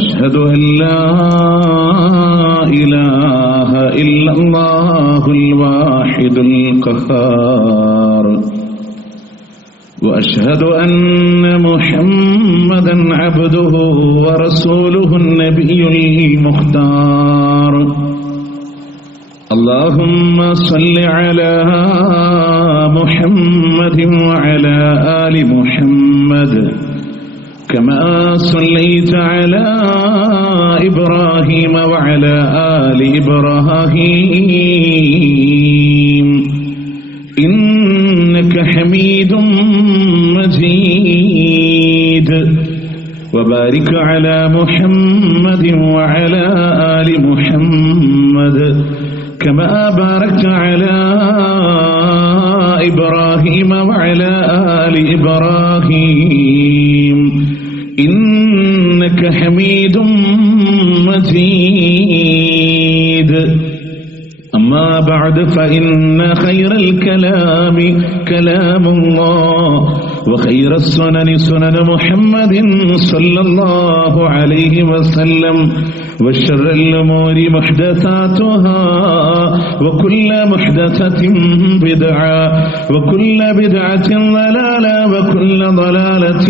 وأشهد أن لا إله إلا الله الواحد القهار وأشهد أن محمدا عبده ورسوله النبي المختار اللهم صل على محمد وعلى آل محمد كما صليت على إبراهيم وعلى آل إبراهيم إنك حميد مجيد وبارك على محمد وعلى آل محمد كما باركت على إبراهيم وعلى آل إبراهيم إنك حميد مجيد أما بعد فإن خير الكلام كلام الله وخير السنن سنن محمد صلى الله عليه وسلم وشر الأمور محدثاتها وكل محدثة بدعة وكل بدعة ضلالة وكل ضلالة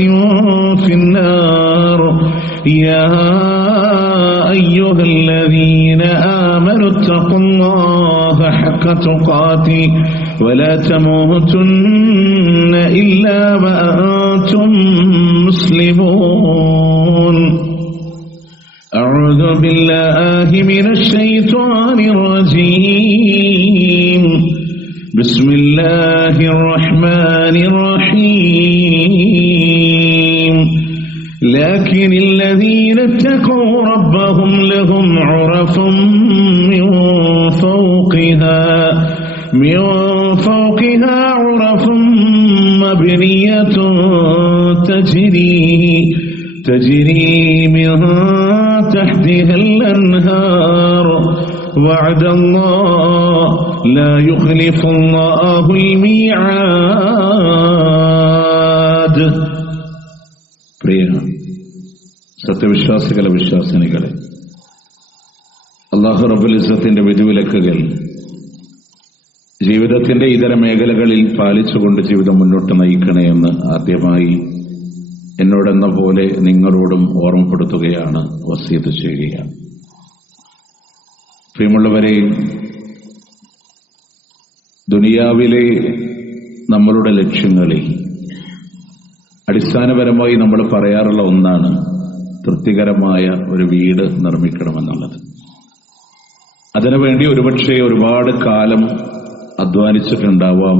في النار يا أيها الذين آمنوا اتقوا الله حق تقاته ولا تموتن إلا وأنتم مسلمون أعوذ بالله من الشيطان الرجيم بسم الله الرحمن الرحيم لكن الذين اتقوا ربهم لهم عرف من فوقها عرف مبنية تجري من تحتها الأنهار وعد الله لا يخلف الله الميعاد. പ്രിയ സത്യവിശ്വാസികളെ വിശ്വാസിനികളെ, അല്ലാഹു റബ്ബുൽ ഇസ്സത്തിന്റെ വിധിവിലക്കുകൾ ജീവിതത്തിന്റെ ഇതര മേഖലകളിൽ പാലിച്ചുകൊണ്ട് ജീവിതം മുന്നോട്ട് നയിക്കണേ എന്ന് ആദ്യമായി എന്നോടെന്ന പോലെ നിങ്ങളോടും ഓർമ്മപ്പെടുത്തുകയാണ്, വസിയത്ത് ചെയ്യുകയാണ്. പ്രിയമുള്ളവരെ, ദുനിയാവിലെ നമ്മളുടെ ലക്ഷ്യങ്ങളിൽ അടിസ്ഥാനപരമായി നമ്മൾ പറയാറുള്ള ഒന്നാണ് തൃപ്തികരമായ ഒരു വീട് നിർമ്മിക്കണമെന്നുള്ളത്. അതിനുവേണ്ടി ഒരുപക്ഷെ ഒരുപാട് കാലം അധ്വാനിച്ചിട്ടുണ്ടാവാം,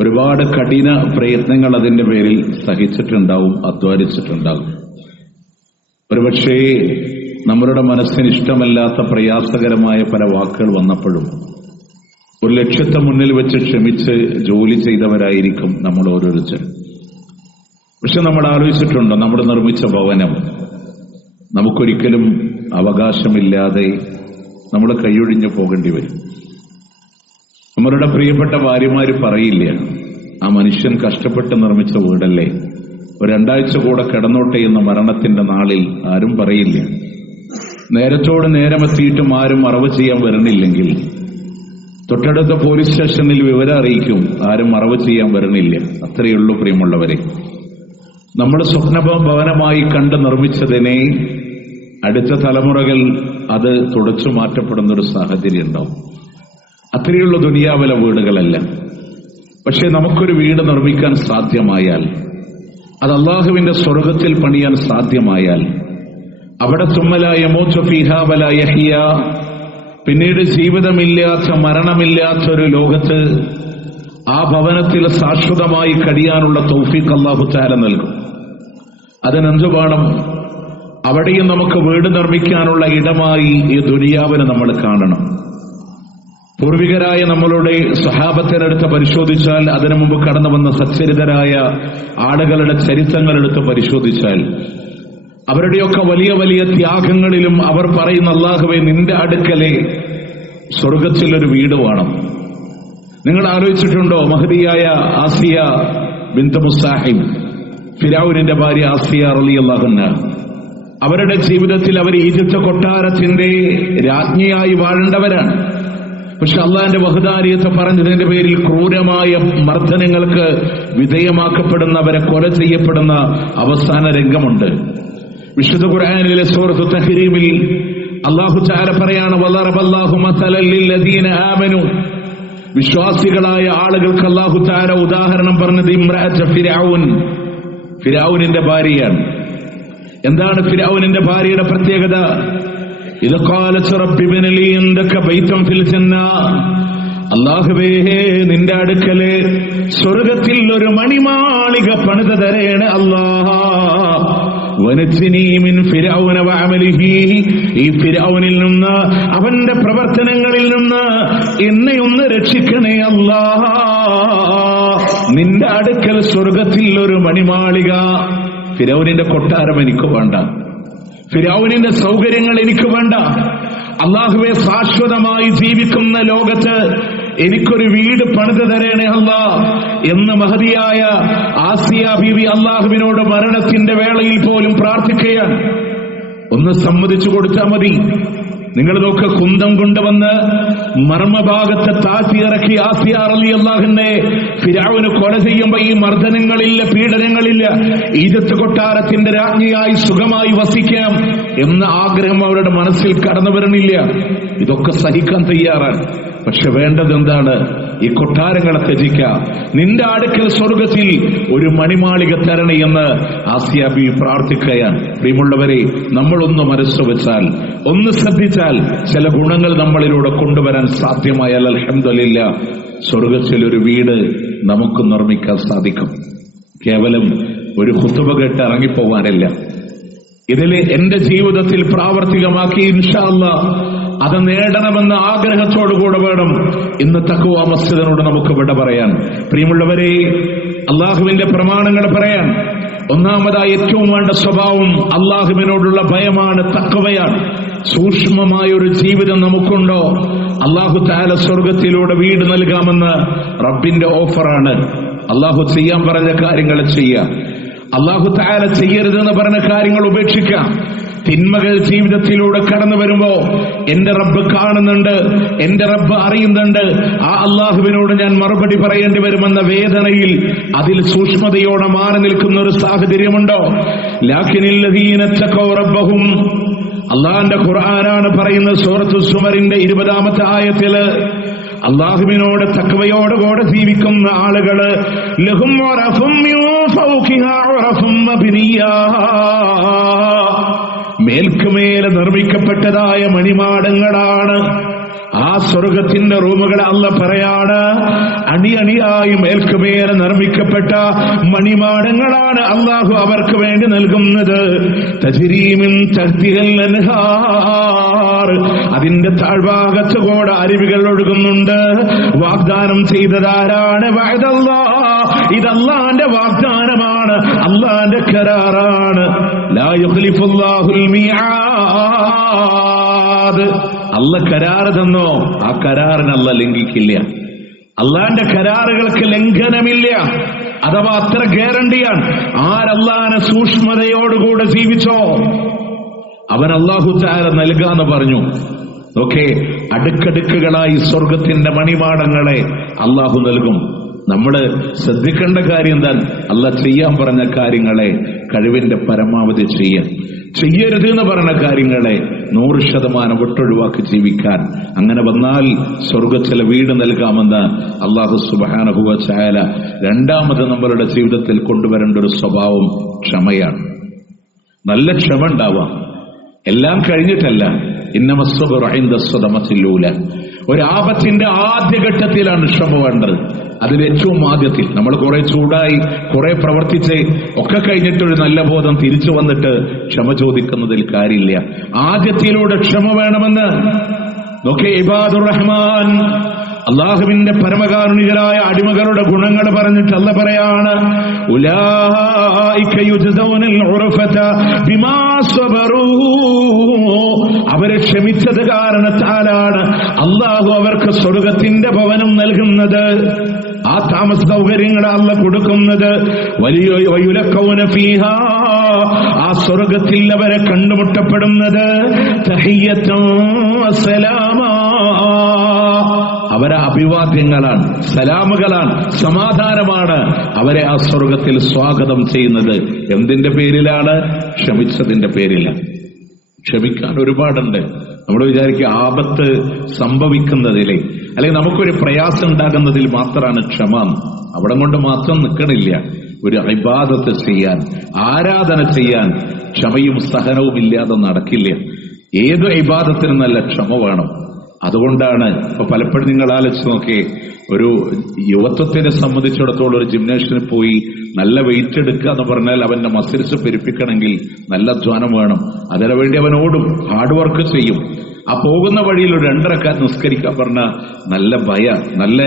ഒരുപാട് കഠിന പ്രയത്നങ്ങൾ അതിന്റെ പേരിൽ സഹിച്ചിട്ടുണ്ടാവും, അധ്വാനിച്ചിട്ടുണ്ടാവും. ഒരുപക്ഷേ നമ്മളുടെ മനസ്സിന് ഇഷ്ടമല്ലാത്ത പ്രയാസകരമായ പല വാക്കുകൾ വന്നപ്പോഴും ഒരു ലക്ഷ്യത്തെ മുന്നിൽ വെച്ച് ക്ഷമിച്ച് ജോലി ചെയ്തവരായിരിക്കും നമ്മൾ ഓരോരുത്തരും. പക്ഷെ നമ്മൾ ആലോചിച്ചിട്ടുണ്ടോ, നമ്മൾ നിർമ്മിച്ച ഭവനം നമുക്കൊരിക്കലും അവകാശമില്ലാതെ നമ്മൾ കൈയൊഴിഞ്ഞു പോകേണ്ടി വരും. നമ്മളുടെ പ്രിയപ്പെട്ട ഭാര്യമാര് പറയില്ല, ആ മനുഷ്യൻ കഷ്ടപ്പെട്ട് നിർമ്മിച്ച വീടല്ലേ, ഒരു 2 ആഴ്ച കൂടെ കിടന്നോട്ടെ എന്ന മരണത്തിന്റെ നാളിൽ ആരും പറയില്ല. നേരത്തോട് നേരമെത്തിയിട്ടും ആരും മറവ് ചെയ്യാൻ വരണില്ലെങ്കിൽ തൊട്ടടുത്ത പോലീസ് സ്റ്റേഷനിൽ വിവരം അറിയിക്കും, ആരും മറവ് ചെയ്യാൻ വരണില്ല. അത്രയുള്ളൂ പ്രിയമുള്ളവരെ. നമ്മൾ സ്വപ്ന ഭവനമായി കണ്ട് നിർമ്മിച്ചതിനെ അടുത്ത തലമുറകൾ അത് തുടച്ചു മാറ്റപ്പെടുന്നൊരു സാഹചര്യം ഉണ്ടാവും. അത്രയുള്ള ദുനിയാവിലെ വീടുകളല്ല. പക്ഷെ നമുക്കൊരു വീട് നിർമ്മിക്കാൻ സാധ്യമായാൽ, അത് അള്ളാഹുവിന്റെ സ്വർഗത്തിൽ പണിയാൻ സാധ്യമായാൽ, അവിടെ തുമ്മല യമൂതു ഫീഹാ വലാ യഹ്യ, പിന്നീട് ജീവിതമില്ലാത്ത മരണമില്ലാത്ത ഒരു ലോകത്ത് ആ ഭവനത്തിൽ ശാശ്വതമായി കഴിയാനുള്ള തൗഫീഖ് അല്ലാഹു തആല നൽകും. അതിനെന്തു വേണം? അവിടെയും നമുക്ക് വീട് നിർമ്മിക്കാനുള്ള ഇടമായി ഈ ദുനിയാവിനെ നമ്മൾ കാണണം. പൂർവികരായ നമ്മളുടെ സ്വഹാബത്തിനടുത്ത് പരിശോധിച്ചാൽ, അതിനു മുമ്പ് കടന്നു വന്ന സച്ചരിതരായ ആളുകളുടെ ചരിത്രങ്ങളെടുത്ത് പരിശോധിച്ചാൽ, അവരുടെയൊക്കെ വലിയ വലിയ ത്യാഗങ്ങളിലും അവർ പറയുന്ന, അല്ലാഹുവേ, നിന്റെ അടുക്കലെ സ്വർഗത്തിലൊരു വീട് വേണം. നിങ്ങൾ ആലോചിച്ചിട്ടുണ്ടോ? മഹദിയായ ആസിയ ബിൻത് മുസാഹിബ്, ഫിറഔനിന്റെ ഭാര്യ ആസിയ റളിയല്ലാഹു അൻഹ, അവരുടെ ജീവിതത്തിൽ അവർ ഈജിപ്ത് കൊട്ടാരത്തിന്റെ രാജ്ഞിയായി വാഴേണ്ടവരാണ്. പക്ഷെ അള്ളാന്റെ വഹദാനിയത്ത് പറഞ്ഞതിന്റെ പേരിൽ ക്രൂരമായ മർദ്ദനങ്ങൾക്ക് വിധേയമാക്കപ്പെടുന്നവരെ കൊല ചെയ്യപ്പെടുന്ന അവസാന രംഗമുണ്ട്. വിശുദ്ധ ഖുർആനിലെ സൂറത്തു തഹ്രീമിൽ അല്ലാഹു തആല പറയാണ്, വളറബല്ലാഹു മസലൻ ലില്ലദീന ആമനു, വിശ്വാസികളായ ആളുകൾക്ക് അല്ലാഹു തആല ഉദാഹരണം പറഞ്ഞത് ഇംറഅത ഫിർഔൻ, ഫിർഔനിന്റെ ഭാര്യയാണ്. എന്താണ് ഫിർഔനിന്റെ ഭാര്യയുടെ പ്രത്യേകത? ഇദ ഖാലത് റബ്ബി ഇബ്ന ലീ ഇൻദക ബൈതൻ ഫിൽ ജന്ന, അല്ലാഹുവേ നിന്റെ അടുക്കലെ സ്വർഗ്ഗത്തിൽ ഒരു മണിമാളിക പണിതു തരേണേ അല്ലാഹ്. വനജ്നി മിൻ ഫിർഔന വഅമലിഹി, ഈ ഫിർഔനിൽ നിന്ന് അവന്റെ പ്രവർത്തനങ്ങളിൽ നിന്ന് എന്നെ ഒന്ന് രക്ഷിക്കണേ അല്ലാഹ്. നിന്റെ അടുക്കൽ സ്വർഗ്ഗത്തിൽ ഒരു മണിമാളിക. ഫിർഔനിന്റെ കൊട്ടാരം എനിക്ക് വേണ്ട, ഫിർഔനിന്റെ സൗകര്യങ്ങൾ എനിക്ക് വേണ്ട. അല്ലാഹുവേ ശാശ്വതമായി ജീവിക്കുന്ന ലോകത്ത് എനിക്കൊരു വീട് പണിതു തരണേ അല്ലാഹ് എന്ന് മഹദിയായ ആസിയ ബീവി അല്ലാഹുവിനോട് മരണത്തിന്റെ വേളയിൽ പോലും പ്രാർത്ഥിക്കുകയാണ്. ഒന്ന് സമ്മതിച്ചു കൊടുത്താൽ മതി. നിങ്ങൾ നോക്ക്, കുന്തം കൊണ്ടുവന്ന് മർമ്മഭാഗത്തെ താഴ്ത്തിയിറക്കി ആസിയ റളിയല്ലാഹുവിനെ ഫിർഔന് കൊല ചെയ്യുമ്പോ ഈ മർദ്ദനങ്ങളില്ല, പീഡനങ്ങളില്ല, ഈജിപ്ത് കൊട്ടാരത്തിന്റെ രാജ്ഞിയായി സുഖമായി വസിക്കാം എന്ന ആഗ്രഹം അവരുടെ മനസ്സിൽ കടന്നു വരണില്ല. ഇതൊക്കെ സഹിക്കാൻ തയ്യാറാണ്. പക്ഷെ വേണ്ടത് എന്താണ്? ഈ കൊട്ടാരങ്ങളെ ത്യജിക്കാം. നിന്റെ അടുക്കൽ സ്വർഗ്ഗത്തിൽ ഒരു മണിമാളിക തരണേ എന്ന് ആസിയ ബീവി പ്രാർത്ഥിക്കുകയാണ്. പ്രിയമുള്ളവരെ, നമ്മളൊന്ന് മനസ്സ് വെച്ചാൽ, ഒന്ന് ശ്രദ്ധിച്ചാൽ ചില ഗുണങ്ങൾ നമ്മളിലൂടെ കൊണ്ടുവരാൻ സാധ്യമായാൽ അൽഹംദുലില്ലാഹ് സ്വർഗ്ഗത്തിൽ ഒരു വീട് നമുക്ക് നിർമ്മിക്കാൻ സാധിക്കും. കേവലം ഒരു ഖുതുബ കേട്ട് ഇറങ്ങിപ്പോവാനല്ല. ഇതിൽ എന്റെ ജീവിതത്തിൽ പ്രാവർത്തികമാക്കി ഇൻഷാ അല്ലാഹ് അത് നേടണമെന്ന ആഗ്രഹത്തോടുകൂടെ വേണം ഇന്ന് തഖ്വ മസ്ജിദിനോട് നമുക്ക് വിട പറയാൻ. പ്രിയമുള്ളവരെ, അള്ളാഹുവിന്റെ പ്രമാണങ്ങൾ പറയാൻ ഒന്നാമതായി ഏറ്റവും വേണ്ട സ്വഭാവം അള്ളാഹുവിനോടുള്ള ഭയമാണ്, തഖ്വയാണ്. സൂക്ഷ്മമായ ഒരു ജീവിതം നമുക്കുണ്ടോ? അള്ളാഹു തആല സ്വർഗ്ഗത്തിലൂടെ വീട് നൽകാമെന്ന് റബ്ബിന്റെ ഓഫറാണ്. അള്ളാഹു ചെയ്യാൻ പറഞ്ഞ കാര്യങ്ങൾ ചെയ്യാം, അള്ളാഹു തആല ചെയ്യരുതെന്ന് പറഞ്ഞ കാര്യങ്ങൾ ഉപേക്ഷിക്കാം. തിന്മകൾ ജീവിതത്തിലൂടെ കടന്നു വരുമ്പോ എന്റെ റബ്ബ് കാണുന്നുണ്ട്, എന്റെ റബ്ബ് അറിയുന്നുണ്ട്, ആ അള്ളാഹുവിനോട് ഞാൻ മറുപടി പറയേണ്ടി വരുമെന്ന വേദനയിൽ അതിൽ സൂക്ഷ്മതയോടെ മാറി നിൽക്കുന്ന ഒരു സാഹചര്യമുണ്ടോ? ലാകിനില്ലദീന തഖൗ റബ്ബഹും, അള്ളാഹുവിന്റെ ഖുർആനാണ് പറയുന്നത് സൂറത്തു സുമറിന്റെ 20-ാമത്തെ ആയത്തില്, അള്ളാഹുവിനോട് തഖ്വയോടുകൂടെ ജീവിക്കുന്ന ആളുകള് ലഹും വറഫും മിൻ ഫൗഖിഹാ വറഫും മബ്നിയാ, മേൽക്കുമേൽ നിർമ്മിക്കപ്പെട്ടതായ മണിമാടങ്ങളാണ് ആ സ്വർഗത്തിന്റെ റൂമുകളെ അല്ലാഹ് പറയാണ്. അണിയണിയായി മേൽക്കുമേൽ നിർമ്മിക്കപ്പെട്ട മണിമാടങ്ങളാണ് അല്ലാഹു അവർക്ക് വേണ്ടി നൽകുന്നത്. തജ്രീ മിൻ തഹ്തിഹൽ അൻഹാർ, അതിന്റെ താഴ്ഭാഗത്ത് കൂടെ അരുവികൾ ഒഴുകുന്നുണ്ട്. വാഗ്ദാനം ചെയ്തതാരാണ്? വഅദല്ലാഹ്, ഇത് അല്ലാഹുവിന്റെ വാഗ്ദാനമാണ്, അല്ലാഹുവിന്റെ കരാറാണ്. ലാ യുഖ്ലിഫുല്ലാഹുൽ മിആദ്, അല്ലാഹ് കരാർ തന്നോ ആ കരാറിന് അല്ലാഹ് ലംഘിക്കില്ല. അല്ലാഹുവിന്റെ കരാറുകൾക്ക് ലംഘനമില്ല, അഥവാ അത്ര ഗ്യാരണ്ടിയാണ്. ആരല്ലാഹുവിനെ സൂക്ഷ്മതയോടുകൂടെ ജീവിച്ചോ അവൻ അല്ലാഹു തആല നൽകാന്ന് പറഞ്ഞു. ഓക്കെ, അടുക്കടുക്കുകളായി സ്വർഗത്തിന്റെ മണിമാടങ്ങളെ അല്ലാഹു നൽകും. നമ്മള് ശ്രദ്ധിക്കേണ്ട കാര്യം എന്താ? അല്ലാഹ് ചെയ്യാൻ പറഞ്ഞ കാര്യങ്ങളെ കഴിവിന്റെ പരമാവധി ചെയ്യാൻ, ചെയ്യരുത് എന്ന് പറഞ്ഞ കാര്യങ്ങളെ 100% വിട്ടൊഴിവാക്കി ജീവിക്കാൻ. അങ്ങനെ വന്നാൽ സ്വർഗത്തിലെ വീട് നൽകാമെന്ന് അല്ലാഹു സുബ്ഹാനഹു വ തആല രണ്ടാമത് നമ്മളുടെ ജീവിതത്തിൽ കൊണ്ടുവരേണ്ട ഒരു സ്വഭാവം ക്ഷമയാണ്. നല്ല ക്ഷമ ഉണ്ടാവാം, എല്ലാം കഴിഞ്ഞിട്ടല്ല. ഇന്നമസ്സബ്റു ഇൻദ സ്വദമത്തിൽ ഊല, ഒരു ആപത്തിന്റെ ആദ്യഘട്ടത്തിലാണ് ക്ഷമ വേണ്ടത്. അതിലേറ്റവും ആദ്യത്തിൽ നമ്മൾ കുറെ ചൂടായി കുറെ പ്രവർത്തിച്ച് ഒക്കെ കഴിഞ്ഞിട്ടൊരു നല്ല ബോധം തിരിച്ചു വന്നിട്ട് ക്ഷമ ചോദിക്കുന്നതിൽ കാര്യമില്ല. ആദ്യത്തിലൂടെ ക്ഷമ വേണമെന്ന് നോക്കെ. ഇബാദുർ റഹ്മാൻ, അള്ളാഹുവിന്റെ പരമകാരുണികരായ അടിമകളുടെ ഗുണങ്ങൾ പറഞ്ഞിട്ട് അല്ലാഹ് പറയാണ്, ഉലൈക യുജ്സൗനൽ ഉർഫത ബിമാ സബറൂ, അവരെ ക്ഷമിച്ചത് കാരണത്താലാണ് അള്ളാഹു അവർക്ക് സ്വർഗത്തിന്റെ ഭവനം നൽകുന്നത്. ആ താമസ സൗകര്യങ്ങൾ അല്ലാഹ് കൊടുക്കുന്നത്. വയുലഖൗന ഫീഹാ, ആ സ്വർഗത്തിൽ അവരെ കണ്ടുമുട്ടപ്പെടുന്നത് തഹിയ്യത്തും വസ്സലാമാ, അവരെ അഭിവാദ്യങ്ങളാണ്, സലാമുകളാണ്, സമാധാനമാണ് അവരെ ആ സ്വർഗത്തിൽ സ്വാഗതം ചെയ്യുന്നത്. എന്തിന്റെ പേരിലാണ്? ക്ഷമിച്ചതിന്റെ പേരിലാണ്. ക്ഷമിക്കാൻ ഒരുപാടുണ്ട്. നമ്മൾ വിചാരിക്കുക ആപത്ത് സംഭവിക്കുന്നതിലെ അല്ലെങ്കിൽ നമുക്കൊരു പ്രയാസം ഉണ്ടാകുന്നതിൽ മാത്രമാണ് ക്ഷമ. അവിടെ കൊണ്ട് മാത്രം നിൽക്കണില്ല. ഒരു ഇബാദത്ത് ചെയ്യാൻ, ആരാധന ചെയ്യാൻ ക്ഷമയും സഹനവും ഇല്ലാതെ നടക്കില്ല. ഏത് ഇബാദത്തിനും നല്ല ക്ഷമ വേണം. അതുകൊണ്ടാണ് ഇപ്പൊ പലപ്പോഴും നിങ്ങൾ ആലോചിച്ച് നോക്കിയേ, ഒരു യുവത്വത്തിനെ സംബന്ധിച്ചിടത്തോളം ഒരു ജിംനേഷ്യന് പോയി നല്ല വെയിറ്റ് എടുക്കുക എന്ന് പറഞ്ഞാൽ അവന്റെ മസിൽസ് പെരുപ്പിക്കണമെങ്കിൽ നല്ല അധ്വാനം വേണം. അതിനു വേണ്ടി അവൻ ഓടും, ഹാർഡ് വർക്ക് ചെയ്യും. ആ പോകുന്ന വഴിയിൽ ഒരു 2 റക്അത്ത് നിസ്കരിക്കാൻ പറഞ്ഞ നല്ല നല്ല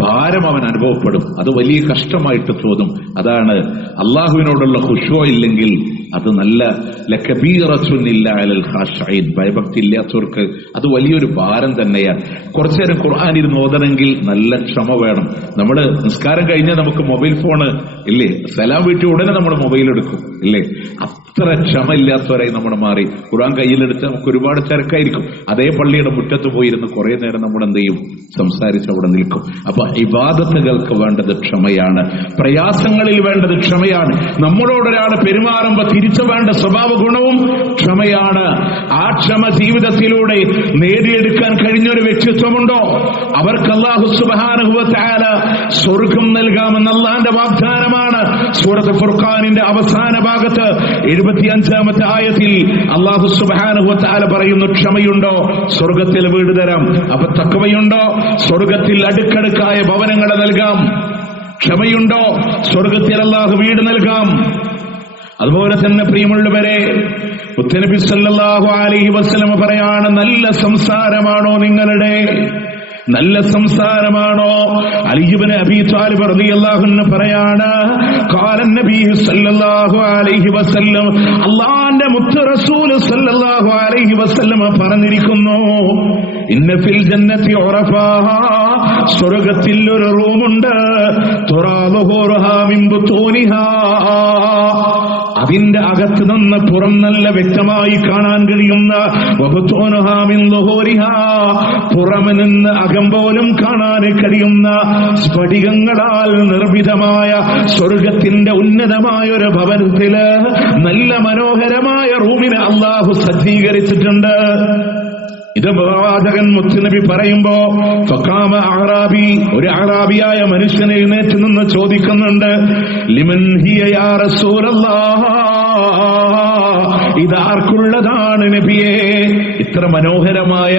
ഭാരം അവൻ അനുഭവപ്പെടും. അത് വലിയ കഷ്ടമായിട്ട് തോന്നും. അതാണ് അള്ളാഹുവിനോടുള്ള ഖുശൂ ഇല്ലെങ്കിൽ അത് നല്ല ലകബീറത്തുന്നില്ല അലൽ ഖാശഈൻ, ഭയഭക്തി ഇല്ലാത്തവർക്ക് അത് വലിയൊരു ഭാരം തന്നെയാണ്. കുറച്ചു നേരം ഖുർആൻ ഇരുന്ന് ഓതണമെങ്കിൽ നല്ല ക്ഷമ വേണം. നമ്മള് നിസ്കാരം കഴിഞ്ഞാൽ നമുക്ക് മൊബൈൽ ഫോണ് ഇല്ലേ, സലാം വീട്ടിൽ ഉടനെ നമ്മൾ മൊബൈൽ എടുക്കും ഇല്ലേ, അത്ര ക്ഷമ ഇല്ലാത്തവരായി നമ്മൾ മാറി. ഖുർആൻ കയ്യിലെടുത്ത് നമുക്ക് ഒരുപാട് തിരക്കായിരിക്കും. അതേ പള്ളിയുടെ മുറ്റത്ത് പോയിരുന്ന് കുറെ നേരം നമ്മൾ എന്ത് ചെയ്യും, സംസാരിച്ച് അവിടെ നിൽക്കും. അപ്പൊ ഇബാദത്തുകൾക്ക് വേണ്ടത് ക്ഷമയാണ്, പ്രയാസങ്ങളിൽ വേണ്ടത് ക്ഷമയാണ്. നമ്മളോടൊരാൾ പെരുമാറുമ്പോൾ തിരിച്ചു വേണ്ട സ്വഭാവ ഗുണവും ക്ഷമയാണ്. ആ ക്ഷമ ജീവിതത്തിലൂടെ നേടിയെടുക്കാൻ കഴിഞ്ഞൊരു വ്യക്തിത്വമുണ്ടോ? അവർക്ക് അല്ലാഹു സുബ്ഹാനഹു വ തആല സ്വർഗ്ഗം നൽകാമെന്ന് അല്ലാഹുവിന്റെ വാഗ്ദാനമാണ്. സൂറത്ത് ഫുർഖാനിന്റെ അവസാന ഭാഗത്ത് 75-ാമത്തെ ആയത്തിൽ അല്ലാഹു സുബ്ഹാനഹു വ തആല പറയുന്നു, ക്ഷമയുണ്ടോ സ്വർഗ്ഗത്തിൽ വീട് തരാം. അപ്പൊ തഖ്വയുണ്ടോ സ്വർഗ്ഗത്തിൽ അടുക്കടുക്കായ ഭവനങ്ങൾ നൽകാം. ക്ഷമയുണ്ടോ സ്വർഗ്ഗത്തിൽ അല്ലാഹു വീട് നൽകാം. അതുപോലെ തന്നെ പ്രിയമുള്ളവരെ, മുത്തനബി സല്ലല്ലാഹു അലൈഹി വസല്ലം പറയാണ്, നല്ല സംസാരമാണോ നിങ്ങളുടെ? നല്ല സംസാരമാണോ? അലി ഇബ്നു അബീ ത്വാലിബ് റളിയല്ലാഹു അൻഹു പറയാണ്, ഖാല നബി സല്ലല്ലാഹു അലൈഹി വസല്ലം, അല്ലാഹുവിന്റെ മുത്ത് റസൂൽ സല്ലല്ലാഹു അലൈഹി വസല്ലം പറഞ്ഞിരിക്കുന്നു, ഇന്ന ഫിൽ ജന്നത്തി ഉറഫാ, സ്വർഗ്ഗത്തിൽ ഒരു റൂമുണ്ട്, തുറാദുഹുറുഹാ മിൻ ബുതൂനിഹാ, അതിന്റെ അകത്ത് നിന്ന് പുറം നല്ല വ്യക്തമായി കാണാൻ കഴിയുന്ന, വബുതൂനുഹാ മിൻ ദുഹൂരിഹാ, പുറമെ നിന്ന് അകം പോലും കാണാൻ കഴിയുന്ന സ്ഫടികങ്ങളാൽ നിർമ്മിതമായ സ്വർഗത്തിന്റെ ഉന്നതമായ ഒരു ഭവനത്തില് നല്ല മനോഹരമായ റൂമിനെ അല്ലാഹു സജ്ജീകരിച്ചിട്ടുണ്ട്. ഇത് പ്രവാചകൻ മുത്തുനബി പറയുമ്പോ ഫഖാമ അഅറാബി, ഒരു അഅറാബിയായ മനുഷ്യൻ എഴുന്നേറ്റ് നിന്ന് ചോദിക്കുന്നുണ്ട്, ലിമൻ ഹിയ യാ റസൂലല്ലാഹ്, ഇതാർക്കുള്ളതാണ് നബിയേ? ഇത്ര മനോഹരമായ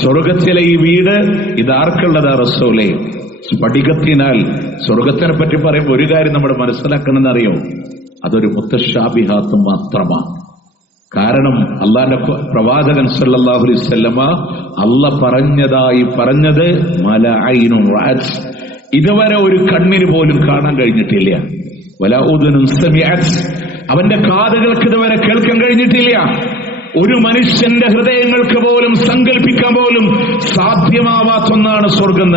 സ്വർഗത്തിലെ ഈ വീട് ഇതാർക്കുള്ളതാ റസൂലേ? സ്ഫടികത്തിനാൽ സ്വർഗത്തിനെ പറ്റി പറയുമ്പോൾ ഒരു കാര്യം നമ്മൾ മനസ്സിലാക്കണമെന്നറിയോ, അതൊരു മുത്തശാബിഹാത്ത് മാത്രമാണ്. കാരണം അള്ളാന്റെ പ്രവാചകൻ സല്ലല്ലാഹു അലൈഹി വസല്ലമ അള്ളാഹ് പറഞ്ഞത് മല ഐനുൻ റഅത്, ഇതുവരെ ഒരു കണ്ണിന് പോലും കാണാൻ കഴിഞ്ഞിട്ടില്ല. വലാ ഉദുനുൻ സമിഅത്, അവന്റെ കാതുകൾക്ക് ഇതുവരെ കേൾക്കാൻ കഴിഞ്ഞിട്ടില്ല. ഒരു മനുഷ്യന്റെ ഹൃദയങ്ങൾക്ക് പോലും സങ്കല്പിക്കാൻ പോലും സാധ്യമാവാത്തൊന്നാണ് സ്വർഗം.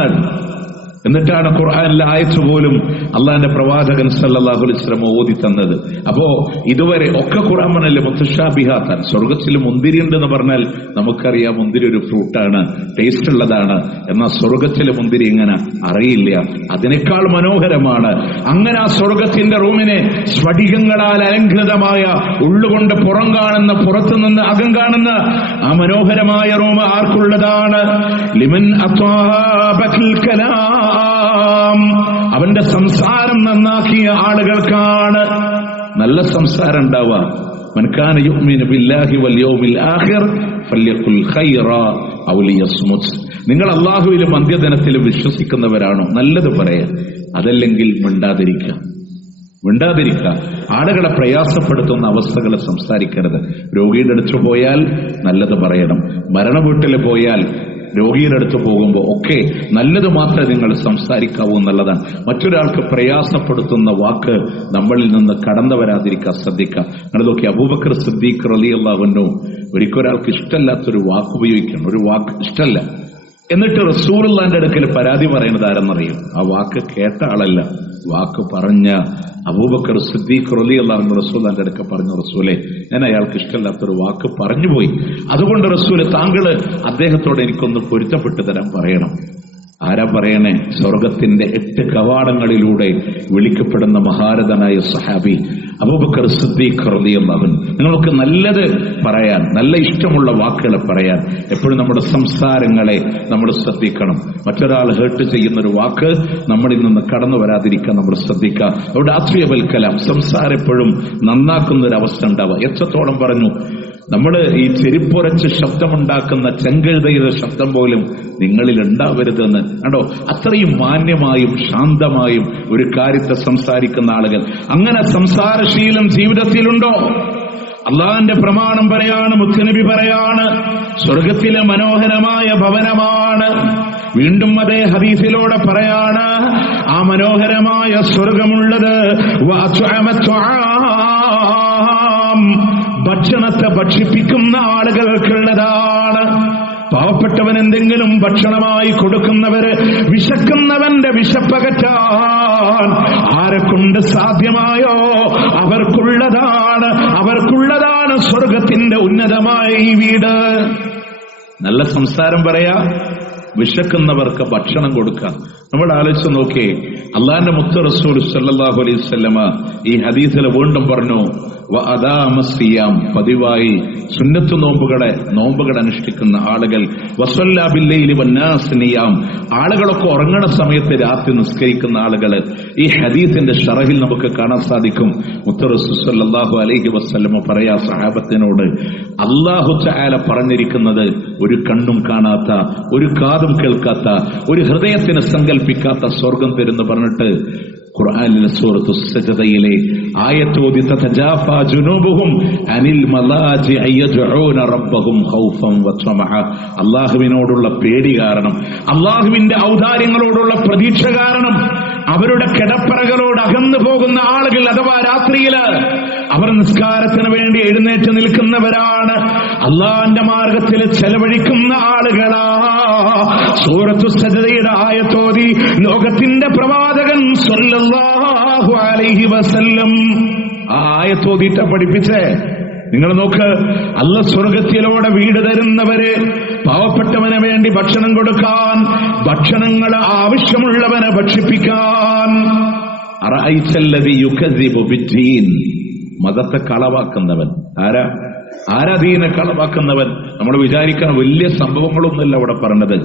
എന്നിട്ടാണ് ഖുർആനിലെ ആയത്ത് പോലും അള്ളാന്റെ പ്രവാചകൻ സല്ലല്ലാഹു അലൈഹി വസല്ലം ഓതി തന്നത്. അപ്പോ ഇതുവരെ ഒക്കെ ഖുർആൻ പറഞ്ഞല്ലേ മുത്തശാബിഹാത്താൻ. സ്വർഗത്തിൽ മുന്തിരി ഉണ്ടെന്ന് പറഞ്ഞാൽ നമുക്കറിയാം മുന്തിരി ഒരു ഫ്രൂട്ടാണ്, ടേസ്റ്റ് ഉള്ളതാണ്. എന്നാൽ സ്വർഗത്തിലെ മുന്തിരി ഇങ്ങനെ അറിയില്ല, അതിനേക്കാൾ മനോഹരമാണ്. അങ്ങനെ ആ സ്വർഗത്തിന്റെ റൂമിനെ സ്ഫടികങ്ങളാൽ അലങ്കൃതമായ, ഉള്ളുകൊണ്ട് പുറം കാണുന്ന, പുറത്തുനിന്ന് അകം കാണുന്ന ആ മനോഹരമായ റൂം ആർക്കുള്ളതാണ്? ലിമൻ അത്വാബൽ കലാം, അവന്റെ സംസാരം നന്നാക്കിയ ആളുകൾക്കാണ് നല്ല സംസാരം ഉണ്ടാവുക. മൻ കാന യുഅ്മിനു ബില്ലാഹി വൽ യൗമിൽ ആഖിർ ഫല്യഖുൽ ഖൈറാ ഔ ലിയസ്മുത്. നിങ്ങൾ അല്ലാഹുവിലും അന്ത്യദിനത്തിലും വിശ്വസിക്കുന്നവരാണോ? നല്ലത് പറയാ, അതല്ലെങ്കിൽ മിണ്ടാതിരിക്കുക. ആളുകളെ പ്രയാസപ്പെടുത്തുന്ന അവസ്ഥകളെ സംസാരിക്കരുത്. രോഗിയുടെ അടുത്ത് പോയാൽ നല്ലത് പറയണം. മരണ വീട്ടിൽ പോയാൽ, രോഗിയുടെ അടുത്ത് പോകുമ്പോൾ ഒക്കെ നല്ലത് മാത്രമേ നിങ്ങൾ സംസാരിക്കാവൂ എന്നുള്ളതാണ്. മറ്റൊരാൾക്ക് പ്രയാസപ്പെടുത്തുന്ന വാക്ക് നമ്മളിൽ നിന്ന് കടന്നു വരാതിരിക്കാൻ ശ്രദ്ധിക്കാം. നിങ്ങൾ നോക്കി, അബൂബക്കർ സിദ്ദീഖ് റളിയല്ലാഹു അൻഹു ഒരിക്കലൊരാൾക്ക് ഇഷ്ടമല്ലാത്തൊരു വാക്ക് ഉപയോഗിക്കണം. ഒരു വാക്ക് ഇഷ്ടമല്ല, എന്നിട്ട് റസൂലുള്ളാഹിന്റെ അടുക്കൽ പരാതി പറയുന്നത് ആരെന്നറിയും? ആ വാക്ക് കേട്ട ആളല്ല, വാക്ക് പറഞ്ഞ അബൂബക്കർ സിദ്ദീഖ് റളിയല്ലാഹു അൻഹു റസൂലുള്ളാഹിന്റെ അടുക്ക പറഞ്ഞു, റസൂലേ, ഞാൻ അയാൾക്ക് ഇഷ്ടമില്ലാത്തൊരു വാക്ക് പറഞ്ഞുപോയി, അതുകൊണ്ട് റസൂല് താങ്കള് അദ്ദേഹത്തോട് എനിക്കൊന്ന് പൊരുത്തപ്പെട്ടു തരാൻ പറയണം. ആരാ പറയണേ? സ്വർഗത്തിന്റെ 8 കവാടങ്ങളിലൂടെ വിളിക്കപ്പെടുന്ന മഹാരഥനായ സഹാബി അബൂബക്കർ സിദ്ദീഖ് റളിയല്ലാഹു അൻഹു. നിങ്ങൾക്ക് നല്ലത് പറയാൻ, നല്ല ഇഷ്ടമുള്ള വാക്കുകൾ പറയാൻ എപ്പോഴും നമ്മുടെ സംസാരങ്ങളെ നമ്മൾ ശ്രദ്ധിക്കണം. മറ്റൊരാൾ ഹേർട്ട് ചെയ്യുന്നൊരു വാക്ക് നമ്മളിൽ നിന്ന് കടന്നു വരാതിരിക്കാൻ നമ്മൾ ശ്രദ്ധിക്കുക. അവിടെ ആത്മീയവൽക്കലാം, സംസാരം എപ്പോഴും നന്നാക്കുന്നൊരവസ്ഥ ഉണ്ടാവുക. എത്രത്തോളം പറഞ്ഞു, നമ്മൾ ഈ ചെരിപ്പുരച്ച് ശബ്ദമുണ്ടാക്കുന്ന ചെങ്കഴുതയുടെ ശബ്ദം പോലും നിങ്ങളിൽ ഉണ്ടാവരുതെന്ന് കണ്ടോ. അത്രയും മാന്യമായും ശാന്തമായും ഒരു കാര്യത്തെ സംസാരിക്കുന്ന ആളുകൾ. അങ്ങനെ സംസാരശീലം ജീവിതത്തിലുണ്ടോ? അള്ളാഹുവിന്റെ പ്രമാണം പറയാണ്, മുത്തുനബി പറയാണ്, സ്വർഗത്തിലെ മനോഹരമായ ഭവനമാണ്. വീണ്ടും അതേ ഹദീസിലൂടെ പറയാണ്, ആ മനോഹരമായ സ്വർഗമുള്ളത് ഭക്ഷണത്തെ ഭക്ഷിപ്പിക്കുന്ന ആളുകൾക്കുള്ളതാണ്. പാവപ്പെട്ടവൻ എന്തെങ്കിലും ഭക്ഷണമായി കൊടുക്കുന്നവര്, വിശക്കുന്നവന്റെ വിശപ്പകറ്റാൻ ആരെക്കൊണ്ട് സാധ്യമായോ അവർക്കുള്ളതാണ് സ്വർഗത്തിന്റെ ഉന്നതമായ ഈ വീട്. നല്ല സംസാരം പറയാ, വിശക്കുന്നവർക്ക് ഭക്ഷണം കൊടുക്കാം. നമ്മൾ ആലോചിച്ച് നോക്കിയേ, അള്ളാന്റെ മുത്ത് റസൂൽ സല്ലല്ലാഹു അലൈഹി വസല്ലമ ഈ ഹദീസിൽ വീണ്ടും പറഞ്ഞു, വഅദാമസ്സിയാം, പതിവായി സുന്നത്ത് നോമ്പുകൾ അനുഷ്ഠിക്കുന്ന ആളുകൾ, വസല്ലാ ബില്ലൈലി വന്നാസ് നിയാം, ആളുകളൊക്കെ ഉറങ്ങണ സമയത്ത് രാത്രി നിസ്കരിക്കുന്ന ആളുകൾ. ഈ ഹദീസിന്റെ ശറഹിൽ നമുക്ക് കാണാൻ സാധിക്കും, മുത്ത് റസൂൽ സല്ലല്ലാഹു അലൈഹി വസല്ലമ പറയാ സഹാബത്തിനോട്, അല്ലാഹു തആല പറഞ്ഞിരിക്കുന്നത് ഒരു കണ്ണും കാണാത്ത, ഒരു കാതും കേൾക്കാത്ത, ഒരു ഹൃദയത്തിന് സങ്കല്പിക്കാത്ത സ്വർഗം തരുന്നു പറഞ്ഞിട്ട് ഖുർആനിലെ സൂറത്തു സജദയിലെ ആയത്തോതി, തതജാഫാ ജുനൂബുഹും അനിൽ മലാജിഇ യദ്ഊന റബ്ബഹും ഖൗഫൻ വതമഅ. അല്ലാഹുവിനോടുള്ള പേടി കാരണം, അല്ലാഹുവിന്റെ ഔദാര്യങ്ങളോടുള്ള പ്രതീക്ഷ കാരണം അവരുടെ കിടപ്പറകളോട് അകന്നു പോകുന്ന ആളുകൾ, അഥവാ രാത്രിയില് അവർ നിസ്കാരത്തിന് വേണ്ടി എഴുന്നേറ്റ് നിൽക്കുന്നവരാണ്, അള്ളാന്റെ മാർഗത്തിൽ ചെലവഴിക്കുന്ന ആളുകളാ. സൂറത്തു സജദയുടെ ആയത്തോതി ലോകത്തിന്റെ പ്രവാചകൻ സല്ലല്ലാഹു അലൈഹി വസല്ലം ആ ആയത്തോതിട്ട പഠിപ്പിച്ചേ. നിങ്ങൾ നോക്ക്, അല്ല സ്വർഗത്തിലൂടെ വീട് തരുന്നവര്, പാവപ്പെട്ടവന് വേണ്ടി ഭക്ഷണം കൊടുക്കാൻ, ഭക്ഷണങ്ങൾ ആവശ്യമുള്ളവനെ ഭക്ഷിപ്പിക്കാൻ. അറഅയ്തല്ലദീ യുകദ്ദിബു ബിദ്ദീൻ, മതത്തെ കളവാക്കുന്നവൻ ആരാ ദീനെ കളവാക്കുന്നവൻ? നമ്മൾ വിചാരിക്കാൻ വലിയ സംഭവങ്ങളൊന്നുമല്ല അവിടെ പറഞ്ഞത്.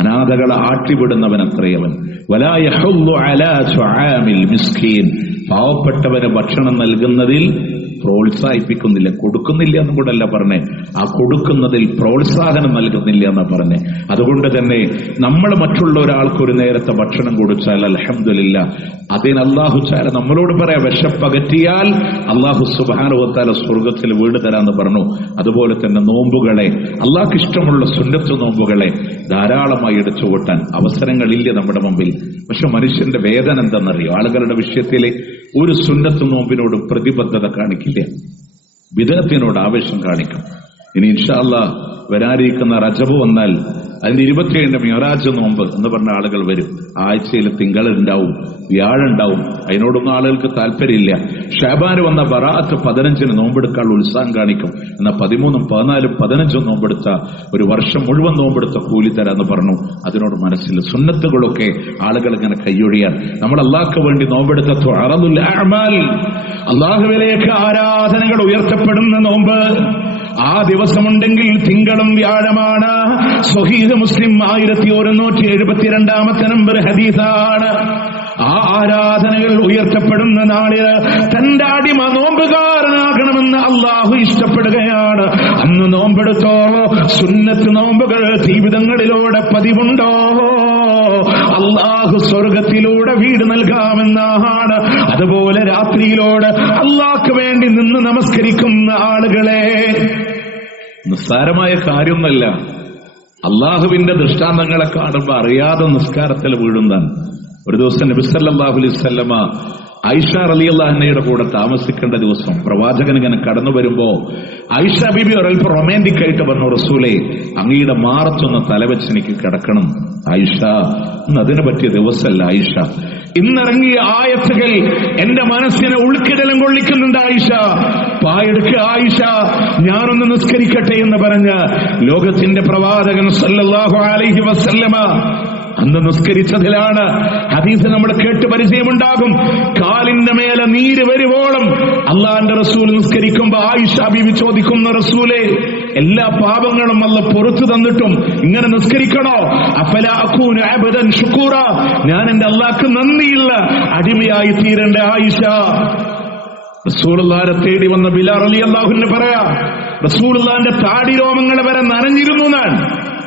അനാഥകളെ ആട്ടിവിടുന്നവൻ അത്രയവൻ. വലാ യഹുല്ലു അലാ തുആമിൽ മിസ്കീൻ, പാവപ്പെട്ടവന് ഭക്ഷണം നൽകുന്നതിൽ പ്രോത്സാഹിപ്പിക്കുന്നില്ല, കൊടുക്കുന്നില്ല എന്നും കൂടല്ല പറഞ്ഞേ, ആ കൊടുക്കുന്നതിൽ പ്രോത്സാഹനം നൽകുന്നില്ല എന്നാ പറഞ്ഞേ. അതുകൊണ്ട് തന്നെ നമ്മൾ മറ്റുള്ള ഒരാൾക്ക് ഒരു നേരത്തെ ഭക്ഷണം കൊടുത്താൽ അൽഹംദുലില്ലാ, അതിന് അല്ലാഹു തആല നമ്മളോട് പറയാ, വിശപ്പകറ്റിയാൽ അല്ലാഹു സുബ്ഹാനഹു വ തആല സ്വർഗത്തിൽ വീട് തരാന്ന് പറഞ്ഞു. അതുപോലെ തന്നെ നോമ്പുകളെ, അല്ലാഹുക്ക് ഇഷ്ടമുള്ള സുന്നത്ത് നോമ്പുകളെ ധാരാളമായി എടുത്തു കൂട്ടാൻ അവസരങ്ങളില്ല നമ്മുടെ മുമ്പിൽ. പക്ഷെ മനുഷ്യന്റെ വേദന എന്താണെന്നറിയോ? ആളുകളുടെ വിഷയത്തിലെ ഒരു സുന്നത്ത് നോമ്പിനോട് പ്രതിബദ്ധത കാണിക്കില്ല, ബിദഅത്തിനോട് ആവേശം കാണിക്കും. ഇനി ഇൻഷാ അല്ലാഹ് വരാനിരിക്കുന്ന റജബ് വന്നാൽ അതിന്റെ 27 മിഅ്റാജ് നോമ്പ് എന്ന് പറഞ്ഞ ആളുകൾ വരും. ആഴ്ചയിൽ തിങ്കളുണ്ടാവും, വ്യാഴുണ്ടാവും, അതിനോടൊന്നും ആളുകൾക്ക് താല്പര്യമില്ല. ഷാബാൻ വന്ന ബറാഅത്ത് 15 നോമ്പെടുക്കാനുള്ള ഉത്സാഹം കാണിക്കും. എന്നാൽ 13, 14, 15 നോമ്പെടുത്ത ഒരു വർഷം മുഴുവൻ നോമ്പെടുത്ത കൂലി തരാന്ന് പറഞ്ഞു. അതിനോട് മനസ്സിൽ സുന്നത്തുകളൊക്കെ ആളുകൾ ഇങ്ങനെ കൈയൊഴിയാൻ, നമ്മൾ അല്ലാഹുവിന് വേണ്ടി നോമ്പെടുത്ത തുഅറദുൽ അഅമാൽ, അല്ലാഹുവിലേക്ക് ആരാധനകൾ ഉയർത്തപ്പെടുന്ന നോമ്പ് ആ ദിവസമുണ്ടെങ്കിൽ തിങ്കളും വ്യാഴമാണ്. സ്വഹീഹ് മുസ്ലിം 1172 നമ്പർ ഹദീസാണ്. ആ ആരാധനകൾ ഉയർത്തപ്പെടുന്ന നാളില് തന്റെ അടിമ നോമ്പുകാരനാകണമെന്ന് അള്ളാഹു ഇഷ്ടപ്പെടുകയാണ്. അന്ന് നോമ്പെടുത്തോ, സുന്നത്ത് നോമ്പുകൾ ജീവിതങ്ങളിലൂടെ പതിവുണ്ടോ, അള്ളാഹു സ്വർഗത്തിലൂടെ വീട് നൽകാമെന്നാണ്. അതുപോലെ രാത്രിയിലൂടെ അള്ളാഹ്ക്ക് വേണ്ടി നിന്ന് നമസ്കരിക്കുന്ന ആളുകളെ, നിസ്സാരമായ കാര്യമൊന്നല്ല. അള്ളാഹുവിന്റെ ദൃഷ്ടാന്തങ്ങളെ കാണുമ്പോൾ അറിയാതെ നിസ്കാരത്തിൽ വീഴുന്നതാണ്. ഒരു ദിവസം നബി സല്ലല്ലാഹു അലൈഹി വസല്ലമ ആയിഷ റളിയല്ലാഹു അൻഹയുടെ കൂടെ താമസിക്കേണ്ട ദിവസം പ്രവാചകൻ ഇങ്ങനെ കടന്നു വരുമ്പോ ആയിഷ ബീബി ഒരൽപ്പം റൊമാന്റിക് ആയിട്ട് പറഞ്ഞു, റസൂലേ അങ്ങയുടെ മാറത്തൊന്ന് തലവെച്ച് എനിക്ക് കിടക്കണം. ആയിഷ, ഇന്ന് അതിന് പറ്റിയ ദിവസമല്ല ആയിഷ. ഇന്നിറങ്ങിയ ആയത്തുകൾ എന്റെ മനസ്സിനെ ഉൾക്കിടലം കൊള്ളിക്കുന്നുണ്ട് ആയിഷ. പായെടുക്കുക ആയിഷ, ഞാനൊന്ന് നിസ്കരിക്കട്ടെ എന്ന് പറഞ്ഞ് ലോകത്തിന്റെ പ്രവാചകൻ സല്ലല്ലാഹു അലൈഹി വസല്ലമ അന്ന് നിസ്കരിച്ചതിലാണ്. ഹദീസ് നമ്മൾ കേട്ട് പരിചയമുണ്ടാകും. കാലിന്റെ മേലെ നീര് വരുവോളം അള്ളാന്റെ റസൂൽ നിസ്കരിക്കുമ്പോ ആയിഷ ബീവി ചോദിക്കുന്ന, റസൂലേ, എല്ലാ പാപങ്ങളും അല്ലാഹ് പുറത്തു തന്നിട്ടും ഇങ്ങനെ നിസ്കരിക്കണോ? അഫലാ അകൂന അബ്ദൻ ശുക്കൂറ, ഞാൻ എന്റെ അള്ളാഹ്ക്ക് നന്ദിയുള്ള അടിമയായി തീരണ്ട ആയിഷ. റസൂലുള്ളാഹിനെ തേടി വന്ന ബിലാൽ റളിയല്ലാഹു അൻഹു പറയാ, റസൂലുള്ളാഹിന്റെ താടി രോമങ്ങൾ വരെ നനഞ്ഞിരുന്നു എന്നാണ്.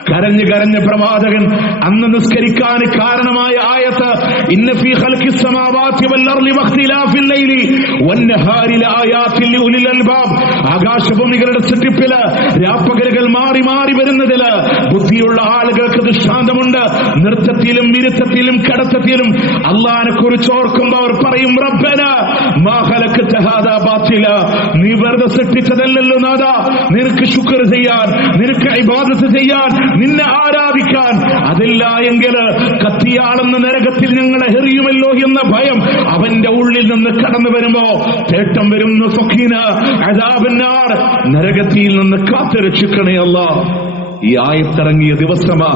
കരഞ്ഞ് കരഞ്ഞ പ്രവാചകൻ അന്ന് നിസ്കരിക്കാൻ കാരണമായ ആയത്ത്, ഇന്ന ഫീ ഖൽഖിസ് സമാവാതി വൽ അർളി വഖ്തിലാഫിൽ ലൈലി വന്നഹാരി ലആയാതിൻ ലിഉലിൽ അൽബാബ്, ആകാശഭൂമികളുടെ സൃഷ്ടിപ്പില് രാപ്പകലുകൾ മാറി മാറി വരുന്നതില് ബുദ്ധിയുള്ള ആളുകൾക്ക് ദൃഷ്ടാന്തമുണ്ട്. നൃത്തത്തിലും വിരുത്തത്തിലും കടത്തത്തിലും അള്ളാഹിനെ കുറിച്ച് ഓർക്കുമ്പോൾ അവർ പറയും, റബ്ബന മാ ഖലഖത ഹാദാ ബാതില, നീ വെറുതെ സൃഷ്ടിച്ചതല്ലല്ലോ നാഥാ, നിനക്ക് ശുക്ർ ചെയ്യാൻ, നിനക്ക് ഇബാദത്ത് ചെയ്യാൻ, നിന്നെ ആരാധിക്കാൻ. അതില്ല എങ്കിൽ കത്തിയാണെന്ന നരകത്തിൽ ഞങ്ങളെ എറിയുമല്ലോ എന്ന ഭയം അവന്റെ ഉള്ളിൽ നിന്ന് കടന്നു വരുമ്പോ തേട്ടം വരുന്ന ഫഖീന അദാബന്നാർ, നരകത്തിൽ നിന്ന് കാത്തുരക്ഷിക്കണേ അല്ലാഹ്. ഈ ആയത്തിറങ്ങിയ ദിവസമാ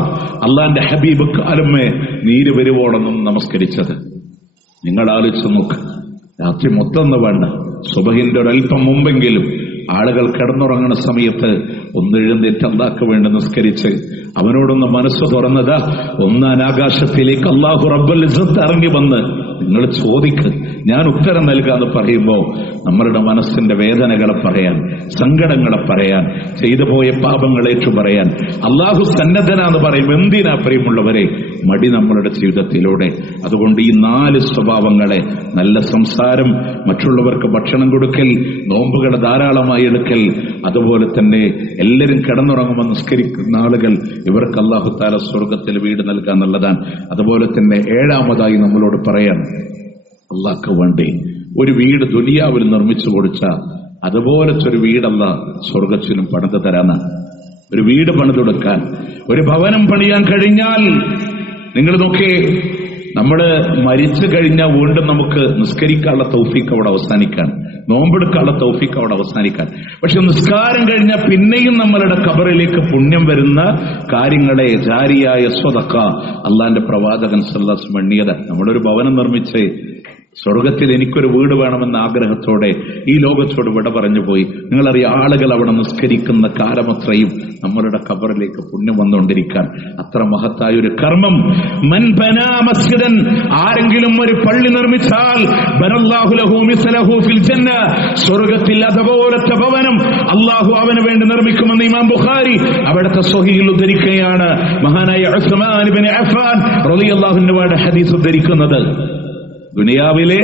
അള്ളാന്റെ ഹബീബ് കാലമ്മേ നീര് വരുവോളൊന്നും നമസ്കരിച്ചത്. നിങ്ങൾ ആലോചിച്ച് നോക്ക്, രാത്രി മൊത്തം വേണ്ട, സുബഹിന്റെ ഒരൽപ്പം മുമ്പെങ്കിലും ആളുകൾ കിടന്നുറങ്ങുന്ന സമയത്ത് ഒന്ന് എഴുന്നേറ്റ് അല്ലാഹ്ക്ക് വേണ്ടി നിസ്കരിച്ച് അവനോടൊന്ന് മനസ്സ് തുറന്നതാ, ഒന്ന് അനാകാശത്തിലേക്ക് അല്ലാഹു റബ്ബുൽ ഇസ്സത്ത് ഇറങ്ങി വന്ന് നിങ്ങൾ ചോദിക്ക്, ഞാൻ ഉത്തരം നൽകാന്ന് പറയുമ്പോ നമ്മളുടെ മനസ്സിന്റെ വേദനകളെ പറയാൻ, സങ്കടങ്ങളെ പറയാൻ, ചെയ്തു പോയ പാപങ്ങളേറ്റു പറയാൻ അല്ലാഹു സന്നദ്ധനാന്ന് പറയും. എന്തിനാ പ്രിയമുള്ളവരെ? മടി നമ്മളുടെ ജീവിതത്തിലൂടെ. അതുകൊണ്ട് ഈ 4 സ്വഭാവങ്ങളെ, നല്ല സംസാരം, മറ്റുള്ളവർക്ക് ഭക്ഷണം കൊടുക്കൽ, നോമ്പുകളെ ധാരാളമായി എടുക്കൽ, അതുപോലെ തന്നെ എല്ലാവരും കിടന്നുറങ്ങുമ്പോൾ നിസ്കരിക്കുന്ന ആളുകൾ, ഇവർക്ക് അല്ലാഹു തആല സ്വർഗത്തിൽ വീട് നൽകാന്നുള്ളതാണ്. അതുപോലെ തന്നെ 7ാമതായി നമ്മളോട് പറയാൻ, അല്ലാഹ്ക്ക് വേണ്ടി ഒരു വീട് ദുനിയാവിൽ നിർമ്മിച്ചു കൊടുച്ച അതുപോലത്തെ ഒരു വീടല്ല സ്വർഗത്തിലും പണിത് തരാനാണ്. ഒരു വീട് പണിതെടുക്കാൻ, ഒരു ഭവനം പണിയാൻ കഴിഞ്ഞാൽ നിങ്ങൾ നോക്കേ, നമ്മള് മരിച്ചു കഴിഞ്ഞാൽ വീണ്ടും നമുക്ക് നിസ്കരിക്കാനുള്ള തൗഫീഖ് അവിടെ അവസാനിക്കാൻ, നോമ്പെടുക്കാനുള്ള തൗഫീഖ് അവിടെ അവസാനിക്കാൻ. പക്ഷെ നിസ്കാരം കഴിഞ്ഞാൽ പിന്നെയും നമ്മളുടെ ഖബറിലേക്ക് പുണ്യം വരുന്ന കാര്യങ്ങളെ ജാരിയായ സ്വതക്ക അള്ളാന്റെ പ്രവാചകൻ സല്ലല്ലാഹു അലൈഹി വസല്ലം എണ്ണിയത്. നമ്മളൊരു ഭവനം നിർമ്മിച്ച് സ്വർഗത്തിൽ എനിക്കൊരു വീട് വേണമെന്ന ആഗ്രഹത്തോടെ ഈ ലോകത്തോട് വിട പറഞ്ഞു പോയി. നിങ്ങളറിയാം, ആളുകൾ അവിടെ നിസ്കരിക്കുന്ന കാലമത്രയും നമ്മളുടെ ഖബറിലേക്ക് പുണ്യം വന്നുകൊണ്ടിരിക്കാൻ. അത്ര മഹത്തായ ഒരു കർമ്മം. മൻ ബനാ മസ്ജിദൻ, ആരെങ്കിലും ഒരു പള്ളി നിർമ്മിച്ചാൽ ബനല്ലാഹു ലഹു മിസ്ലഹു ഫിൽ ജന്ന, സ്വർഗത്തിൽ അതുപോലത്തെ ഭവനം അല്ലാഹു അവന് വേണ്ടി നിർമ്മിക്കുമെന്ന് ഇമാം ബുഖാരി അവിടുത്തെ സ്വഹീഹിൽ ഉദ്ധരിക്കുകയാണ്. മഹാനായ ഉസ്മാൻ ഇബ്നു അഫ്ഫാൻ റളിയല്ലാഹു അൻഹുവിന്റെ ഹദീസ് ഉദ്ധരിക്കുന്നത്. ദുനിയാവിലെ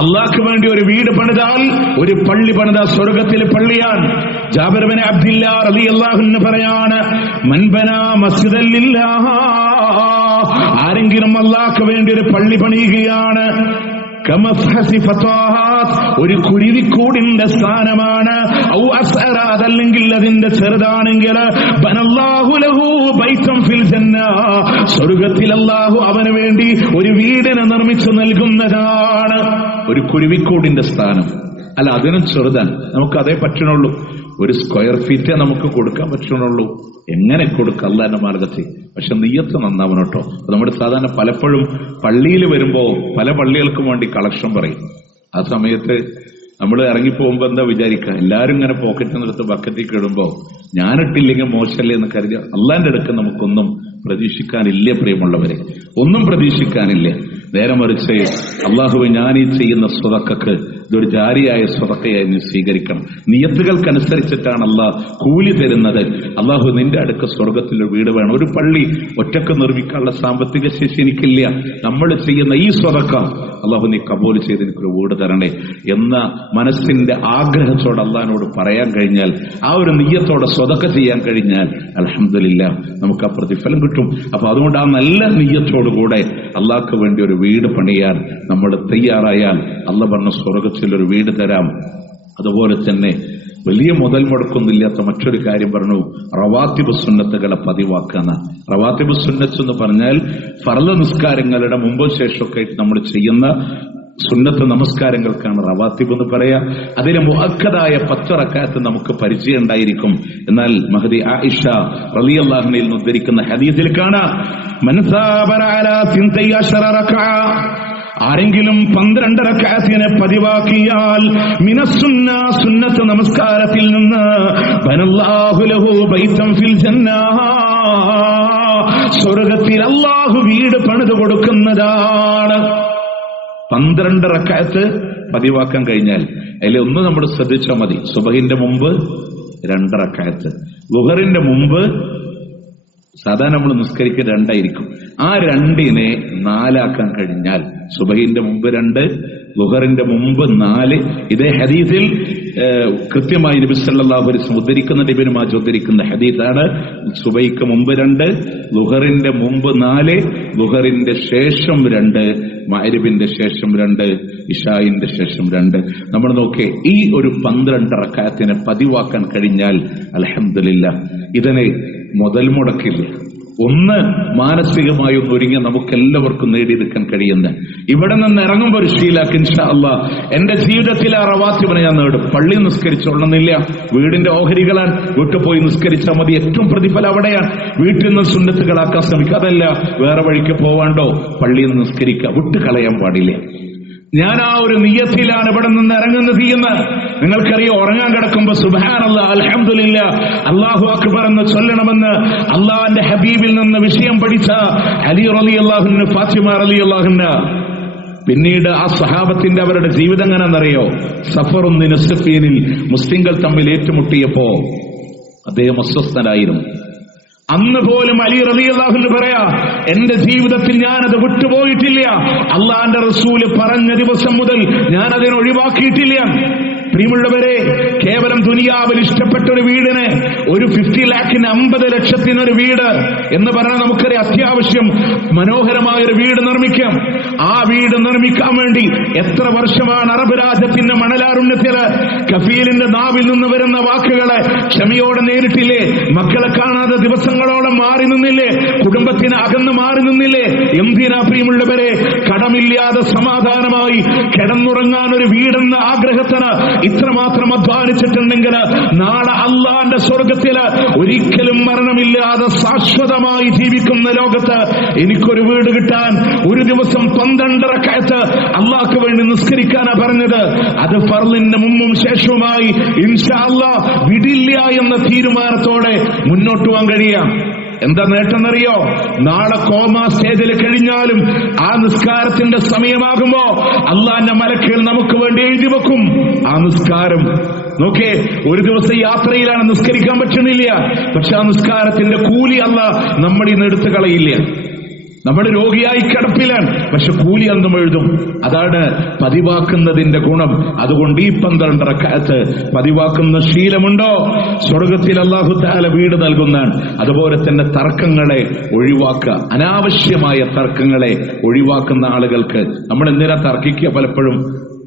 അള്ളാഹ്ക്ക് വേണ്ടി ഒരു വീട് പണിതാൽ, ഒരു പള്ളി പണിതാൽ സ്വർഗത്തിലെ പള്ളിയാണ്. ജാബിർ ഇബ്നു അബ്ദുല്ലാഹ് റളിയല്ലാഹു അൻഹു പറയാണ്, മൻ ബനാ മസ്ജിദൻ ലില്ലാഹ്, ആരെങ്കിലും അള്ളാഹ്ക്ക് വേണ്ടി ഒരു പള്ളി പണിയുകയാണ്, ഒരു കുരുവിക്കൂടിന്റെ സ്ഥാനമാണ്, അതല്ലെങ്കിൽ അതിന്റെ ചെറുതാണെങ്കിൽ സ്വർഗത്തിൽ അല്ലാഹു അവന് വേണ്ടി ഒരു വീടിനെ നിർമ്മിച്ചു നൽകുന്നതാണ്. ഒരു കുരുവിക്കൂടിന്റെ സ്ഥാനം അല്ല, അതിനും ചെറുതാണ്. നമുക്ക് അതേ പറ്റണുള്ളൂ. ഒരു സ്ക്വയർ ഫീറ്റേ നമുക്ക് കൊടുക്കാൻ പറ്റണുള്ളൂ. എങ്ങനെ കൊടുക്കാം അല്ലാഹുവിന്റെ മാർഗത്തിൽ? പക്ഷെ നിയ്യത്ത് നന്നാവണം കേട്ടോ. നമ്മുടെ സാധാരണ പലപ്പോഴും പള്ളിയിൽ വരുമ്പോ പല പള്ളികൾക്കും വേണ്ടി കളക്ഷൻ പറയും. ആ സമയത്ത് നമ്മൾ ഇറങ്ങിപ്പോകുമ്പോ എന്താ വിചാരിക്കുക, എല്ലാരും ഇങ്ങനെ പോക്കറ്റിൽ നിന്നെടുത്ത് ബക്കറ്റിൽ ഇടുമ്പോ ഞാനിട്ടില്ലെങ്കിൽ മോശമല്ലേ എന്ന് കരുതി അള്ളാന്റെ അടുക്ക് നമുക്കൊന്നും പ്രതീക്ഷിക്കാനില്ല. പ്രിയമുള്ളവരെ, ഒന്നും പ്രതീക്ഷിക്കാനില്ല. നേരെ മറിച്ച് അള്ളാഹുവേ, ഞാൻ ഈ ചെയ്യുന്ന സ്വതക്കക്ക് ഇതൊരു ജാരിയായ സ്വതക്കയായി നീ സ്വീകരിക്കണം. നിയത്തുകൾക്കനുസരിച്ചിട്ടാണ് അള്ളാഹ് കൂലി തരുന്നത്. അള്ളാഹു നിന്റെ അടുക്ക സ്വർഗത്തിലൊരു വീട് വേണം. ഒരു പള്ളി ഒറ്റക്ക് നിർമ്മിക്കാനുള്ള സാമ്പത്തിക ശേഷി എനിക്കില്ല. നമ്മൾ ചെയ്യുന്ന ഈ സ്വതക്ക അള്ളാഹു നീ കബൂൽ ചെയ്ത് എനിക്കൊരു വീട് തരണേ എന്ന മനസ്സിന്റെ ആഗ്രഹത്തോടെ അള്ളാഹിനോട് പറയാൻ കഴിഞ്ഞാൽ, ആ ഒരു നിയ്യത്തോടെ സ്വതക്ക ചെയ്യാൻ കഴിഞ്ഞാൽ അൽഹംദുലില്ലാഹ് നമുക്ക് ആ പ്രതിഫലം കിട്ടും. അപ്പൊ അതുകൊണ്ട് ആ നല്ല നിയ്യത്തോടുകൂടെ അള്ളാഹ്ക്ക് വേണ്ടി ഒരു വീട് പണിയാൻ നമ്മൾ തയ്യാറായാൽ അള്ളാഹ് പറഞ്ഞ സ്വർഗത്തിൽ ഒരു വീട് തരാം. അതുപോലെ തന്നെ വലിയ മുതൽ മുടക്കൊന്നുമില്ലാത്ത മറ്റൊരു കാര്യം പറഞ്ഞു, റവാത്തിബ് സുന്നത്തുകളെ പതിവാക്കുന്ന. റവാത്തിബ് സുന്നത്ത് എന്ന് പറഞ്ഞാൽ ഫർള് നിസ്കാരങ്ങളുടെ മുമ്പോ ശേഷമൊക്കെ നമ്മൾ ചെയ്യുന്ന സുന്നത്ത് നമസ്കാരങ്ങൾക്കാണ് റവാത്തിബ് എന്ന് പറയാ. അതിലെ മുഅക്കദായ 10 റക്അത്ത് നമുക്ക് പരിചയം ഉണ്ടായിരിക്കും. എന്നാൽ മഹദി ആയിഷ റളിയല്ലാഹു അൻഹയിൽ നിന്ന് ഉദ്ധരിക്കുന്ന ഹദീസിൽ കാണാം, മൻ സാബറ അലാ 12 റക്അ, ആരെങ്കിലും 12 റക്അത്തിനെ പതിവാക്കിയാൽ മിനസ്സുന്ന, സുന്നത്ത് നമസ്കാരത്തിൽ നിന്ന്, ബനല്ലാഹു ലഹു ബൈതൻ ഫിൽ ജന്നah, സ്വർഗ്ഗത്തിൽ അല്ലാഹു വീട് പണിതു കൊടുക്കുന്നതാണ്. 12 റക്അത്ത് പതിവാക്കാൻ കഴിഞ്ഞാൽ അതിൽ ഒന്ന് നമ്മൾ ശ്രദ്ധിച്ചാൽ മതി. സുബഹിന്റെ മുമ്പ് 2 റക്അത്ത്, ളുഹറിന്റെ മുമ്പ് സാധാരണ നമ്മൾ നിസ്കരിക്കുക 2 ആയിരിക്കും. ആ 2നെ 4 ആക്കാൻ കഴിഞ്ഞാൽ, സുബഹിന്റെ മുമ്പ് 2, ളുഹറിന്റെ മുമ്പ് 4. ഇതേ ഹദീസിൽ കൃത്യമായി നബി സല്ലല്ലാഹു അലൈഹി വസല്ലം ഉദ്ധരിക്കുന്ന, ഇബ്നു മാജ ഉദ്ധരിക്കുന്ന ഹദീസാണ്. സുബഹിക്ക് മുമ്പ് 2, ളുഹറിന്റെ മുമ്പ് 4, ളുഹറിന്റെ ശേഷം 2, മഗ്രിബിന്റെ ശേഷം 2, ഇശാഇന്റെ ശേഷം 2. നമ്മൾ നോക്കേ, ഈ ഒരു 12 റക്അത്തിനെ പതിവാക്കാൻ കഴിഞ്ഞാൽ അൽഹംദുലില്ലാഹ് ഇതിനെ മുതൽ മുടക്കില്ല. ഒന്ന് മാനസികമായി ഒന്ന് ഒരുങ്ങി നമുക്കെല്ലാവർക്കും നേടിയെടുക്കാൻ കഴിയുന്ന, ഇവിടെ നിന്ന് ഇറങ്ങുമ്പോൾ ഒരു ശീലാക്ക് ഇൻഷാ അല്ലാഹ് എന്റെ ജീവിതത്തിൽ ആ റവാത്തിബിനെ ഞാൻ നേടും. പള്ളി നിസ്കരിച്ചോളണമെന്നില്ല, വീടിന്റെ ഓഹരികളാൻ വീട്ടിൽ പോയി നിസ്കരിച്ചാൽ മതി. ഏറ്റവും പ്രതിഫലം അവിടെയാണ്. വീട്ടിൽ നിന്ന് സുന്നത്തുകളാക്കാൻ ശ്രമിക്കുക. അതല്ല വേറെ വഴിക്ക് പോവാണ്ടോ പള്ളിയിൽ നിന്ന് നിസ്കരിക്കുക, വിട്ട് കളയാൻ പാടില്ല. ഞാൻ ആ ഒരു നിയ്യത്തിലാണ് ഇവിടെ നിന്ന് ഇറങ്ങുന്നത് ചെയ്യുന്നത്. നിങ്ങൾക്കറിയോ, ഉറങ്ങാൻ കിടക്കുമ്പോ സുബ്ഹാനല്ലാഹ് അൽഹംദുലില്ലാഹ് അല്ലാഹു അക്ബർ എന്ന് ചൊല്ലണമെന്ന് അള്ളാഹുവിന്റെ ഹബീബിൽ നിന്ന് വിഷയം പഠിച്ച അലി റളിയല്ലാഹു അൻഹു, ഫാത്തിമ റളിയല്ലാഹു അൻഹ. പിന്നീട് ആ സഹാബത്തിന്റെ അവരുടെ ജീവിതം എങ്ങനെയെന്നറിയോ, സഫറുൻ നിസ്ഫീനിൽ മുസ്ലിങ്ങൾ തമ്മിൽ ഏറ്റുമുട്ടിയപ്പോ അദ്ദേഹം അസ്വസ്ഥനായിരുന്നു. അന്ന് പോലും അലി റളിയല്ലാഹു അൻഹു പറയാ, എന്റെ ജീവിതത്തിൽ ഞാനത് വിട്ടുപോയിട്ടില്ല. അള്ളാന്റെ റസൂല് പറഞ്ഞ ദിവസം മുതൽ ഞാൻ അതിനെ ഒഴിവാക്കിയിട്ടില്ല. പ്രിയമുള്ളവരെ, കേവലം ദുനിയാവിൽ ഇഷ്ടപ്പെട്ട ഒരു വീടിന്, ഒരു 50 lakhന് 50 ലക്ഷത്തിനൊരു വീട് എന്ന് പറഞ്ഞാൽ നമുക്കറിയാം, അത്യാവശ്യം മനോഹരമായ ഒരു വീട് നിർമ്മിക്കാം. ആ വീട് നിർമ്മിക്കാൻ വേണ്ടി എത്ര വർഷമാണ് അറബ് രാജ്യത്തിന്റെ മണലാരുണ്യത്തില് കഫീലിന്റെ നാവിൽ നിന്ന് വരുന്ന വാക്കുകളെ ക്ഷമയോടെ നേരിട്ടില്ലേ? മക്കളെ കാണാതെ ദിവസങ്ങളോളം മാറി നിന്നില്ലേ? കുടുംബത്തിന് അകന്ന് മാറി നിന്നില്ലേ? എന്തിനാ പ്രിയമുള്ളവരെ? കടമില്ലാതെ സമാധാനമായി കിടന്നുറങ്ങാൻ ഒരു വീടെന്ന ആഗ്രഹത്തിന് ഇത്രമാത്രം അധ്വാനിച്ചിട്ടുണ്ടെങ്കിൽ നാളെ അള്ളാന്റെ സ്വർഗത്തില് ഒരിക്കലും മരണമില്ലാതെ ശാശ്വതമായി ജീവിക്കുന്ന ലോകത്ത് എനിക്കൊരു വീട് കിട്ടാൻ ഒരു ദിവസം 12 റക്അത്ത് അള്ളാഹ്ക്ക് വേണ്ടി നിസ്കരിക്കാനാ പറഞ്ഞത്. അത് ഫർളിന്റെ മുമ്പും ശേഷവുമായി ഇൻഷാ അല്ലാഹ് വിടില്ല എന്ന തീരുമാനത്തോടെ മുന്നോട്ട് പോകാൻ കഴിയാം. എന്താ നേട്ടം എന്നറിയോ? നാളെ കോമാ സ്റ്റേജിൽ കഴിഞ്ഞാലും ആ നിസ്കാരത്തിന്റെ സമയമാകുമ്പോ അള്ളാന്റെ മലക്കുകൾ നമുക്ക് വേണ്ടി എഴുതി വെക്കും ആ നിസ്കാരം. നോക്കേ, ഒരു ദിവസം യാത്രയിലാണ്, നിസ്കരിക്കാൻ പറ്റുന്നില്ല, പക്ഷെ ആ നിസ്കാരത്തിന്റെ കൂലി അള്ളാഹ് നമ്മുടെ ഇന്ന് എടുത്തു കളയില്ല. നമ്മൾ രോഗിയായി കിടപ്പിലാണ്, പക്ഷെ കൂലി അന്നും എഴുതും. അതാണ് പതിവാക്കുന്നതിന്റെ ഗുണം. അതുകൊണ്ട് ഈ 12 റക്അത്ത് പതിവാക്കുന്ന ശീലമുണ്ടോ, സ്വർഗത്തിൽ അല്ലാഹു തആല വീട് നൽകുന്നതാണ്. അതുപോലെ തന്നെ തർക്കങ്ങളെ ഒഴിവാക്കുക, അനാവശ്യമായ തർക്കങ്ങളെ ഒഴിവാക്കുന്ന ആളുകൾക്ക് നമ്മൾ എന്തിനാ തർക്കിക്കുക? പലപ്പോഴും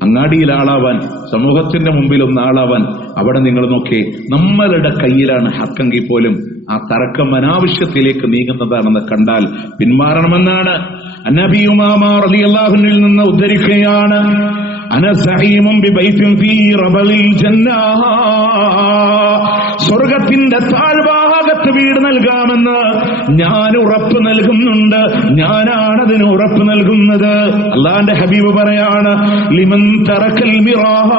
അങ്ങാടിയിൽ ആളാവാൻ, സമൂഹത്തിന്റെ മുമ്പിൽ ഒന്ന് ആളാവാൻ. അവിടെ നിങ്ങൾ നോക്കിയേ, നമ്മളുടെ കയ്യിലാണ് ഹക്കെങ്കിൽ പോലും ആ തർക്കം അനാവശ്യത്തിലേക്ക് നീങ്ങുന്നതാണെന്ന് കണ്ടാൽ പിന്മാറണമെന്നാണ് നബി ഉമാമ റളിയല്ലാഹു അൻഹു നിന്ന് ഉദ്ധരിക്കുകയാണ്. അന സഈമുൻ ബിബൈതിൻ ഫീ റബലിൽ ജന്നah, സ്വർഗത്തിന്റെ താഴ്ഭാഗത്ത് വീട് നൽകാമെന്ന് ഞാൻ ഉറപ്പ് നൽകുന്നുണ്ട്. ഞാനാണതിന് ഉറപ്പ് നൽകുന്നത്. അല്ലാഹുവിന്റെ ഹബീബ് പറയാണ്, ലിമൻ തറക്കൽ മിറാഹ,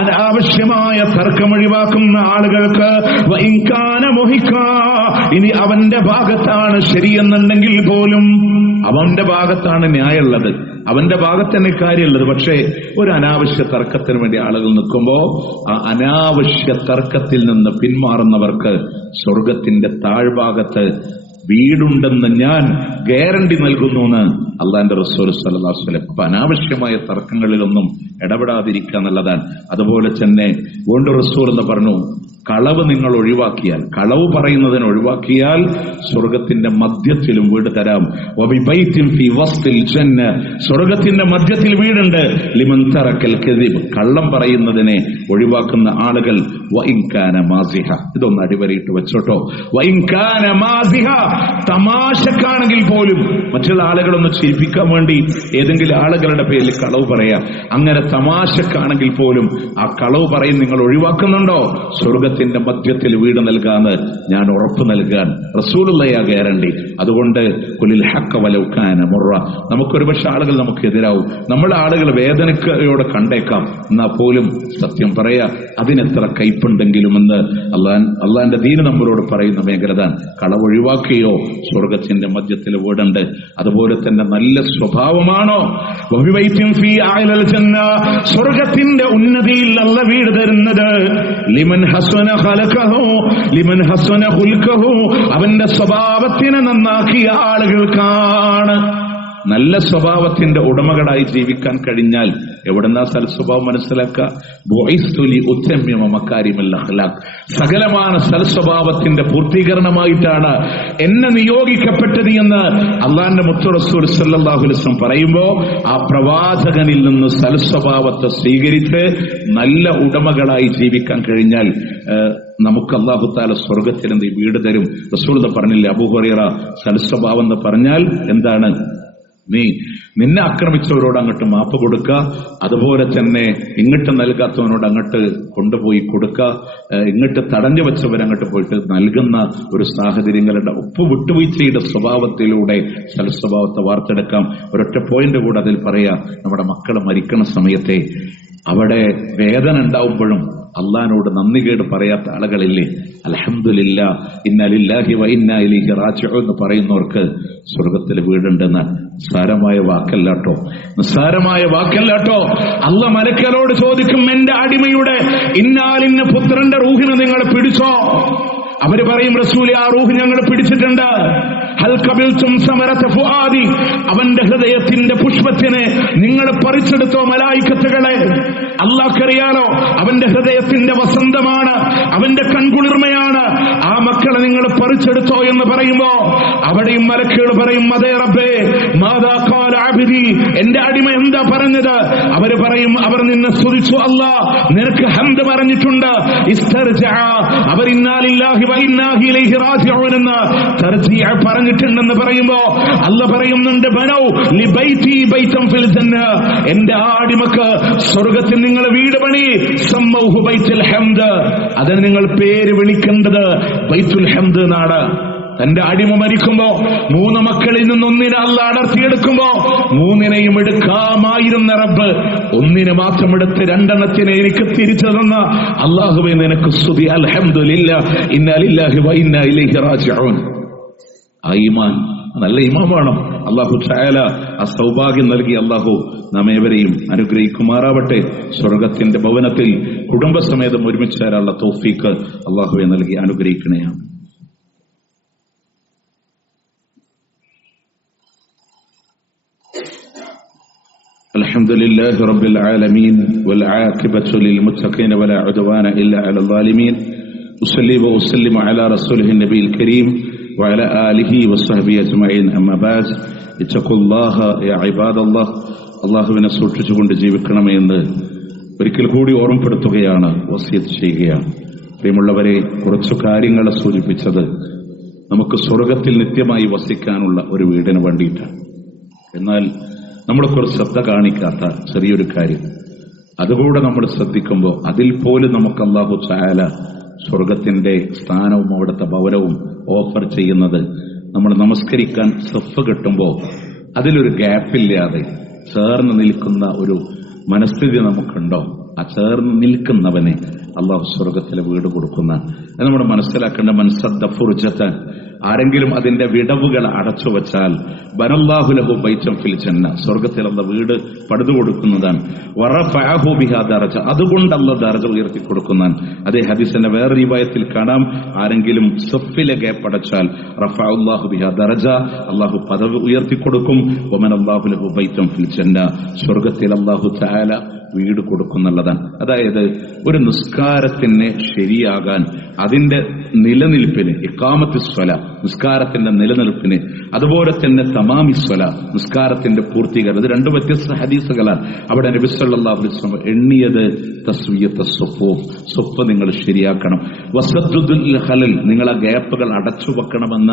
അനാവശ്യമായ തർക്കം ഒഴിവാക്കുന്ന ആളുകൾക്ക്, വഇൻകാന മുഹിക്ക, ഇനി അവന്റെ ഭാഗത്താണ് ശരിയെന്നുണ്ടെങ്കിൽ പോലും, അവന്റെ ഭാഗത്താണ് ന്യായമുള്ളത്, അവന്റെ ഭാഗത്ത് തന്നെ കാര്യമുള്ളത്. പക്ഷേ ഒരു അനാവശ്യ തർക്കത്തിന് വേണ്ടി ആളുകൾ നിൽക്കുമ്പോൾ ആ അനാവശ്യ തർക്കത്തിൽ നിന്ന് പിന്മാറുന്നവർക്ക് സ്വർഗത്തിന്റെ താഴ്ഭാഗത്ത് വീടുണ്ടെന്ന് ഞാൻ ഗ്യാരണ്ടി നൽകുന്നു എന്ന് അള്ളാന്റെ റസൂൽ സല്ലല്ലാഹു അലൈഹി വസല്ലം. അപ്പൊ അനാവശ്യമായ തർക്കങ്ങളിലൊന്നും ഇടപെടാതിരിക്കുക എന്നുള്ളതാണ്. അതുപോലെ തന്നെ വീണ്ടും റസൂൽ എന്ന് പറഞ്ഞു, കളവ് നിങ്ങൾ ഒഴിവാക്കിയാൽ, കളവ് പറയുന്നതിന് ഒഴിവാക്കിയാൽ സ്വർഗത്തിന്റെ മധ്യത്തിലും വീട് തരാം. വബിബൈത്തിൻ ഫീ വസ്തിൽ ജന്ന, സ്വർഗത്തിന്റെ മധ്യത്തിൽ വീടുണ്ട്. ലിമൻ തറക്കൽ കദിബ്, കള്ളം പറയുന്നതിനെ ഒഴിവാക്കുന്ന ആളുകൾ. വഇൻ കാന മാസിഹ, ഇതൊന്ന് അടിവരയിട്ട് വെച്ചോട്ടോ. വഇൻ കാന മാസിഹ, തമാശക്കാണെങ്കിൽ പോലും, മറ്റുള്ള ആളുകളൊന്ന് ചിരിപ്പിക്കാൻ വേണ്ടി ഏതെങ്കിലും ആളുകളുടെ പേരിൽ കളവ് പറയാം, അങ്ങനെ തമാശക്കാണെങ്കിൽ പോലും ആ കളവ് പറയും നിങ്ങൾ ഒഴിവാക്കുന്നുണ്ടോ, സ്വർഗത്തിന്റെ മധ്യത്തിൽ വീട് നൽകാന്ന് ഞാൻ ഉറപ്പ് നൽകാൻ റസൂലുള്ളാഹിയ ഗ്യാരണ്ടി. അതുകൊണ്ട് ഖുലിൽ ഹഖ വലൗ കാന മുറ, നമുക്കൊരു പക്ഷെ ആളുകൾ നമുക്കെതിരാവും, നമ്മുടെ ആളുകൾ വേദനയോടെ കണ്ടേക്കാം, എന്നാ പോലും സത്യം പറയാ അതിനെത്ര കയ്പുണ്ടെങ്കിലുമെന്ന് അള്ളാന്റെ ദീന് നമ്മളോട് പറയുന്ന മേഖലതാണ്. കളവൊഴിവാക്കിയോ സ്വർഗത്തിന്റെ മധ്യത്തിൽ വീടുണ്ട്. അതുപോലെ തന്നെ നല്ല സ്വഭാവമാണോ, സ്വർഗത്തിന്റെ ഉന്നതിയിൽ അല്ല വീട് തരുന്നത്. ലിമൻ ഹസന ഖലഖഹു ലിമൻ ഹസന ഖുൽഖഹു, അവന്റെ സ്വഭാവത്തിനെ നന്നാക്കിയ ആളുകൾക്കാണ്. നല്ല സ്വഭാവത്തിന്റെ ഉടമകളായി ജീവിക്കാൻ കഴിഞ്ഞാൽ എവിടെന്നാ സൽസ്വഭാവം മനസ്സിലാക്കുക? സകലമായ സൽസ്വഭാവത്തിന്റെ പൂർത്തീകരണമായിട്ടാണ് എന്നെ നിയോഗിക്കപ്പെട്ടത് എന്ന് അള്ളാന്റെ മുത്ത് റസൂൽ സല്ലല്ലാഹു അലൈഹി വസല്ലം പറയുമ്പോ ആ പ്രവാചകനിൽ നിന്ന് സൽസ്വഭാവത്തെ സ്വീകരിച്ച് നല്ല ഉടമകളായി ജീവിക്കാൻ കഴിഞ്ഞാൽ നമുക്ക് അല്ലാഹു തആല സ്വർഗത്തിൽ എന്ത് വീട് തരും. റസൂൽ പറഞ്ഞില്ലേ, അബൂ ഹുറൈറ, സൽസ്വഭാവം എന്ന് പറഞ്ഞാൽ എന്താണ്? നിന്നെ ആക്രമിച്ചവരോട് അങ്ങോട്ട് മാപ്പ് കൊടുക്കുക, അതുപോലെ തന്നെ ഇങ്ങോട്ട് നൽകാത്തവനോട് അങ്ങോട്ട് കൊണ്ടുപോയി കൊടുക്കുക, ഇങ്ങോട്ട് തടഞ്ഞു വെച്ചവരങ്ങോട്ട് പോയിട്ട് നൽകുന്ന ഒരു സാഹചര്യങ്ങളുടെ വിട്ടുവീഴ്ചയുടെ സ്വഭാവത്തിലൂടെ സൽസ്വഭാവത്തെ വാർത്തെടുക്കാം. ഒരൊറ്റ പോയിന്റ് കൂടെ അതിൽ പറയാ, നമ്മുടെ മക്കൾ മരിക്കണ സമയത്തെ അവിടെ വേദന ഉണ്ടാവുമ്പോഴും അള്ളാഹിനോട് നന്ദികേട് പറയാത്ത ആളുകളില്ലേ? അൽഹംദുലില്ലാ ഇന്നാ ലില്ലാഹി വ ഇന്നാ ഇലൈഹി റാജിഊൻ എന്ന് പറയുന്നവർക്ക് സ്വർഗത്തിൽ വീടുണ്ടെന്ന്. നിസ്സാരമായ വാക്കല്ലാട്ടോ, നിസ്സാരമായ വാക്കല്ലാട്ടോ. അള്ളാഹ് മലക്കുകളോട് ചോദിക്കും, എന്റെ അടിമയുടെ ഇന്നാലിന്ന പുത്രന്റെ റൂഹിനെ നിങ്ങൾ പിടിച്ചോ? അവര് പറയും, റസൂലേ, ആ റൂഹ് ഞങ്ങൾ പിടിച്ചിട്ടുണ്ട്. ഹൽ ഖബിൽതും സമറത ഫുആദി, അവന്റെ ഹൃദയത്തിന്റെ പുഷ്പത്തിനെ നിങ്ങൾ പറിച്ചെടുത്തോ മലായിക്കത്തുകളെ? അല്ലാഹ്ക്കറിയാലോ അവന്റെ ഹൃദയത്തിന്റെ വസന്തമാണ്, അവന്റെ കൺകുളിർമയാണ്. ആ മക്കളെ നിങ്ങൾ പറിച്ചെടുത്തോ എന്ന് പറയുമ്പോ അവിടെയും മലക്കുകൾ പറയും, അതേ റബ്ബേ, മാദാ ഖാല അബ്ദി, എന്റെ അടിമ എന്താ പറഞ്ഞത്? അവര് പറയും, അവർ നിന്നെ സ്തുതിച്ചു, അല്ലാഹ് നിനക്ക് ഹംദ് പറഞ്ഞിട്ടുണ്ട്. ഇസ്തർജഅ, അവർ ഇന്നാ ലില്ലാഹി വ ഇന്നാ ഇലൈഹി റാജിഊൻ എന്ന് തർജീഅ പറഞ്ഞിട്ടുണ്ടെന്ന് പറയുമ്പോ അല്ലാഹ് പറയുന്നുണ്ട്, ബനൗ ലിബൈതി ബൈതൻ ഫിൽ ജന്ന, എന്റെ അടിമക്ക് സ്വർഗ്ഗത്തിൽ നിങ്ങൾ വീട് പണി. സമ്മൗഹു ബൈത്തുൽ ഹംദ്, അതിന് നിങ്ങൾ പേര് വിളിക്കേണ്ടത് ബൈത്തുൽ ഹംദ് എന്നാണ്. തന്റെ അടിമ മരിക്കുമ്പോ 3 മക്കളിൽ നിന്ന് ഒന്നിനെ അല്ലാഹ് അടർത്തിയെടുക്കുമ്പോ 3നെയും എടുക്കാമായിരുന്ന റബ്ബ് 1നെ മാത്രം എടുത്ത് 2 എനിക്ക് തിരിച്ചു തന്ന അല്ലാഹുവേ നിനക്ക് സ്തുതി. അൽഹംദുലില്ലാ ഇന്നാ ലില്ലാഹി വ ഇന്നാ ഇലൈഹി റാജിഊൻ. ആ ഈമാൻ നല്ല ഈമാൻ വേണം. അല്ലാഹു തആല ആ സൗഭാഗ്യം നൽകി അല്ലാഹു നമ്മേവരെയും അനുഗ്രഹിക്കുമാറാവട്ടെ. സ്വർഗത്തിന്റെ ഭവനത്തിൽ കുടുംബസമേതം ഒരുമിച്ച് ചേരാനുള്ള തൗഫീഖ് അല്ലാഹുവേ നൽകി അനുഗ്രഹിക്കണേ. الحمد لله رب العالمين والعاقبة للمتقين ولا عدوان إلا على الظالمين. أصلي وأسلم على رسوله النبي الكريم وعلى آله وصحبه أجمعين. أما بعد اتقوا الله يا عباد الله. അള്ളാഹുവിനെ സൂക്ഷിച്ചുകൊണ്ട് ജീവിക്കണമെന്ന് ഒരിക്കൽ കൂടി ഓർമ്മപ്പെടുത്തുകയാണ്, വസിയത്ത് ചെയ്യുകയാണ്. പ്രിയമുള്ളവരെ, കുറച്ചു കാര്യങ്ങളെ സൂചിപ്പിച്ചത് നമുക്ക് സ്വർഗത്തിൽ നിത്യമായി വസിക്കാനുള്ള ഒരു വീടിന് വേണ്ടിയിട്ടാണ്. എന്നാൽ നമ്മളൊക്കെ ശ്രദ്ധ കാണിക്കാത്ത ചെറിയൊരു കാര്യം, അതുകൂടെ നമ്മൾ ശ്രദ്ധിക്കുമ്പോൾ അതിൽ പോലും നമുക്ക് അല്ലാഹു തആല സ്വർഗത്തിന്റെ സ്ഥാനവും അവിടുത്തെ ഭവനവും ഓഫർ ചെയ്യുന്നത്, നമ്മൾ നമസ്കരിക്കാൻ സഫ് കെട്ടുമ്പോൾ അതിലൊരു ഗ്യാപ്പില്ലാതെ ചേർന്ന് നിൽക്കുന്ന ഒരു മനസ്ഥിതി നമുക്കുണ്ടോ? ആ ചേർന്ന് നിൽക്കുന്നവനെ അള്ളാഹു സ്വർഗത്തിലെ വീട് കൊടുക്കുന്ന നമ്മൾ മനസ്സിലാക്കേണ്ട. മൻസദ്ദ ഫുർജതൻ, ആരെങ്കിലും അതിന്റെ വിടവുകൾ അടച്ചു വച്ചാൽ ബനല്ലാഹു ലഹു ബൈതൻ ഫിൽ ജന്ന, സ്വർഗ്ഗത്തിൽ അല്ലാഹു വീട് പണിതു കൊടുക്കുന്നതാണ്. വറഫഅഹു ബിഹാ ദറജ, അതുകൊണ്ട് അല്ലാഹു ദറജ ഉയർത്തി കൊടുക്കുന്നതാണ്. അതേ ഹദീസിന്റെ വേറെ റിവായത്തിൽ കാണാം, ആരെങ്കിലും സഫിലെ ഗ്യാപ്പ് അടച്ചാൽ റഫഅല്ലാഹു ബിഹാ ദറജ, അല്ലാഹു പദവി ഉയർത്തി കൊടുക്കും. വമനല്ലാഹു ലഹു ബൈതൻ ഫിൽ ജന്ന, സ്വർഗ്ഗത്തിൽ അല്ലാഹു തആല വീട് കൊടുക്കുന്നുള്ളതാണ്. അതായത് ഒരു നിസ്കാരത്തിന് ശരിയാകാൻ, അതിന്റെ നിലനിൽപ്പിന്, ഇഖാമത്ത് സ്വല നിസ്കാരത്തിന്റെ നിലനിൽപ്പിന്, അതുപോലെ തന്നെ തമാമി സ്വല നിസ്കാരത്തിന്റെ പൂർത്തീകരണം, ഇത് രണ്ട് വ്യത്യസ്ത ഹദീസുകളാണ്. അവിടെ നബി സല്ലല്ലാഹു അലൈഹി വസല്ലം എണ്ണിയത് തസ്വിയത്ത് സുഫൂഫ്, സുഫ് നിങ്ങൾ ശരിയാക്കണം. വസദ്ദുൽ ഖലൽ, നിങ്ങൾ ആ ഗ്യാപ്പുകൾ അടച്ചു വെക്കണമെന്ന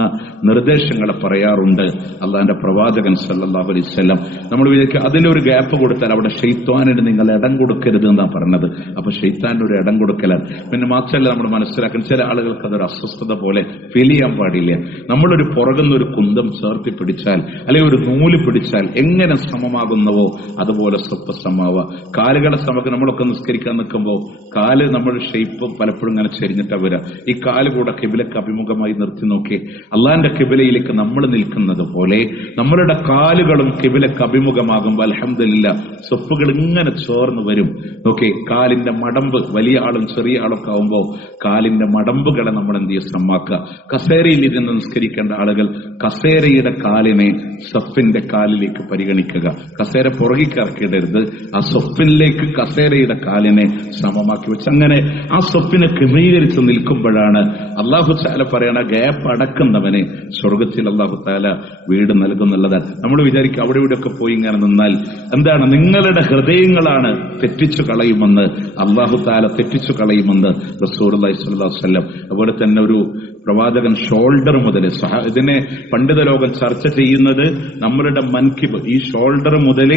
നിർദ്ദേശങ്ങളെ പറയാറുണ്ട് അള്ളാന്റെ പ്രവാചകൻ സല്ലല്ലാഹു അലൈഹി വസല്ലം. നമ്മൾ വിചാരിക്കും അതിലൊരു ഗ്യാപ്പ് കൊടുത്താൽ അവിടെ ശൈത്വാനിന് നിങ്ങൾ ഇടം കൊടുക്കരുത് എന്നാണ് പറഞ്ഞത്. അപ്പൊ ശൈത്താന്റെ ഒരു ഇടം കൊടുക്കലാണ്. പിന്നെ മാത്രമല്ല നമ്മൾ മനസ്സിലാക്കണം, ചില ആളുകൾക്ക് അതൊരു അസ്വസ്ഥത പോലെ ഫീൽ ചെയ്യാൻ പാടില്ല. നമ്മളൊരു പുറകുന്നൊരു കുന്തം ചേർത്തി പിടിച്ചാൽ, അല്ലെങ്കിൽ ഒരു നൂല് പിടിച്ചാൽ എങ്ങനെ സമമാകുന്നവോ അതുപോലെ സ്വപ്പസമാവുക. കാലുകളെ സമക്ക് നമ്മളൊക്കെ നിസ്കരിക്കാൻ നിൽക്കുമ്പോൾ കാല് നമ്മുടെ ഷേപ്പ് പലപ്പോഴും ഇങ്ങനെ ചെരിഞ്ഞിട്ടാ വരിക. ഈ കാല് കൂടെ കിബിലക്ക് അഭിമുഖമായി നിർത്തി നോക്കി, അള്ളാന്റെ കിബിലയിലേക്ക് നമ്മൾ നിൽക്കുന്നത് പോലെ നമ്മളുടെ കാലുകളും കിബിലക്ക് അഭിമുഖമാകുമ്പോൾ അൽഹംദുലില്ലാ സ്വപ്പുകൾ ഇങ്ങനെ ചേർന്ന് വരും. നോക്കി, കാലിന്റെ മടമ്പ്, വലിയ ആളും ചെറിയ ആളൊക്കെ ആവുമ്പോൾ കാലിന്റെ മടമ്പുകളെ നമ്മൾ എന്ത് ചെയ്യുക, സമ്മാക്കുക. കസേരയിൽ ഇരുന്ന് നിസ്കരിക്കേണ്ട ആളുകൾ കസേരയുടെ കാലിനെ സഫിന്റെ കാലിലേക്ക് പരിഗണിക്കുക. കസേര പുറകിക്ക് ഇറക്കിയിടരുത്, ആ സൊഫിലേക്ക് കസേരയുടെ കാലിനെ സമമാക്കി വെച്ച് അങ്ങനെ ആ സൊഫിനെ ക്രമീകരിച്ച് നിൽക്കുമ്പോഴാണ് അല്ലാഹു തആല പറയണ ഗ്യാപ്പ് അടക്കുന്നവനെ സ്വർഗത്തിൽ അല്ലാഹു തആല വീട് നൽകുന്നുള്ളതാണ്. നമ്മൾ വിചാരിക്കും അവിടെ ഇവിടെയൊക്കെ പോയി ഇങ്ങനെ നിന്നാൽ എന്താണ്, നിങ്ങളുടെ ഹൃദയങ്ങളാണ് തെറ്റിച്ചു കളയുമെന്ന് അല്ലാഹു തആല തെറ്റിച്ചു കളയുമെന്ന് റസൂലുള്ളാഹി സ്വല്ലല്ലാഹു അലൈഹി വസല്ലം. അതുപോലെ തന്നെ ഒരു പ്രവാചകൻ ഷോൾഡർ മുതൽ, ഇതിനെ പണ്ഡിത ലോകം ചർച്ച ചെയ്യുന്നത് നമ്മളുടെ മൻകിബ്, ഈ ഷോൾഡർ മുതൽ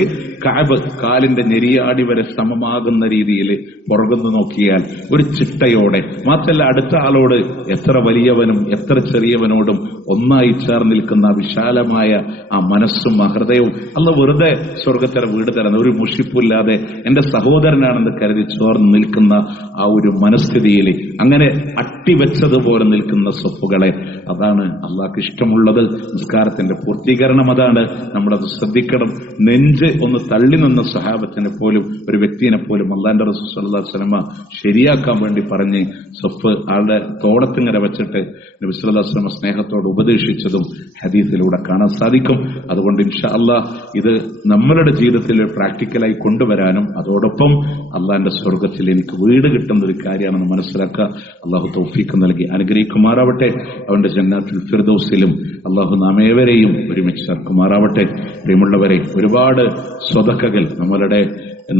കഅബ്, കാലിന്റെ നെരിയാടി വരെ സമമാകുന്ന രീതിയിൽ പുറകുന്നു നോക്കിയാൽ ഒരു ചിട്ടയോടെ, മാത്രമല്ല അടുത്ത ആളോട് എത്ര വലിയവനും എത്ര ചെറിയവനോടും ഒന്നായി ചേർന്ന് നിൽക്കുന്ന വിശാലമായ ആ മനസ്സും ആ ഹൃദയവും അല്ലാഹു വെറുതെ സ്വർഗത്തിലെ വീട് തരുന്ന, ഒരു മുഷിപ്പില്ലാതെ എന്റെ സഹോദരനാണെന്ന് കരുതി ചേർന്ന് നിൽക്കുന്ന ആ ഒരു മനസ്ഥിതിയിൽ അങ്ങനെ അട്ടിവെച്ചതുപോലെ നിൽക്കുന്ന സ്വപ്പുകളെ, അതാണ് അള്ളാഹ്ക്ക് ഇഷ്ടമുള്ളത്. നിസ്കാരത്തിന്റെ പൂർത്തീകരണം അതാണ്. നമ്മളത് ശ്രദ്ധിക്കണം. നെഞ്ച് ഒന്ന് തള്ളി നിന്ന സ്വഹാബത്തിനെ പോലും, ഒരു വ്യക്തിയെ പോലും അള്ളാന്റെ റസൂൽ സ്വല്ലല്ലാഹു അലൈഹി വസല്ലം ശരിയാക്കാൻ വേണ്ടി പറഞ്ഞ് സ്വഫ് ആളുടെ തോളത്തിങ്ങനെ വെച്ചിട്ട് നബി സല്ലല്ലാഹു അലൈഹി വസല്ലം സ്നേഹത്തോട് ഉപദേശിച്ചതും ഹദീസിലൂടെ കാണാൻ സാധിക്കും. അതുകൊണ്ട് ഇൻഷാ അല്ലാഹ് ഇത് നമ്മളുടെ ജീവിതത്തിൽ പ്രാക്ടിക്കലായി കൊണ്ടുവരാനും അതോടൊപ്പം അള്ളാന്റെ സ്വർഗത്തിൽ എനിക്ക് വീട് കിട്ടുന്ന ഒരു കാര്യമാണെന്ന് മനസ്സിലാക്കുക. അള്ളാഹു തൗഫീഖ് നൽകി അനുഗ്രഹിക്കുമാറാവട്ടെ. അവന്റെ ജന്നാത്തുൽ ഫിർദൗസിലും അള്ളാഹു നാമേവരെയും ഒരുമിച്ച് ചേർക്കുമാറാവട്ടെ. പ്രിയമുള്ളവരെ, ഒരുപാട് സ്വതക്കകൾ നമ്മളുടെ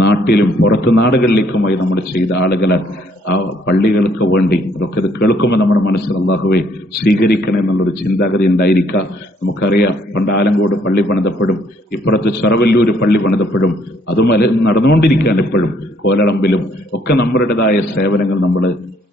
നാട്ടിലും പുറത്തു നാടുകളിലേക്കുമായി നമ്മൾ ചെയ്ത ആളുകളാൽ ആ പള്ളികൾക്ക് വേണ്ടി അതൊക്കെ ഇത് കേൾക്കുമ്പോൾ നമ്മുടെ മനസ്സിൽ അല്ലാഹുവേ സ്വീകരിക്കണേ എന്നുള്ളൊരു ചിന്താഗതി ഉണ്ടായിരിക്കുക. നമുക്കറിയാം, പണ്ട് ആലങ്കോട് പള്ളി പണിതപ്പെടും, ഇപ്പുറത്ത് ചെറവല്ലൂർ പള്ളി പണിതപ്പെടും, അതും നടന്നുകൊണ്ടിരിക്കുകയാണ് ഇപ്പോഴും. കോലളമ്പിലും ഒക്കെ നമ്മളുടേതായ സേവനങ്ങൾ നമ്മൾ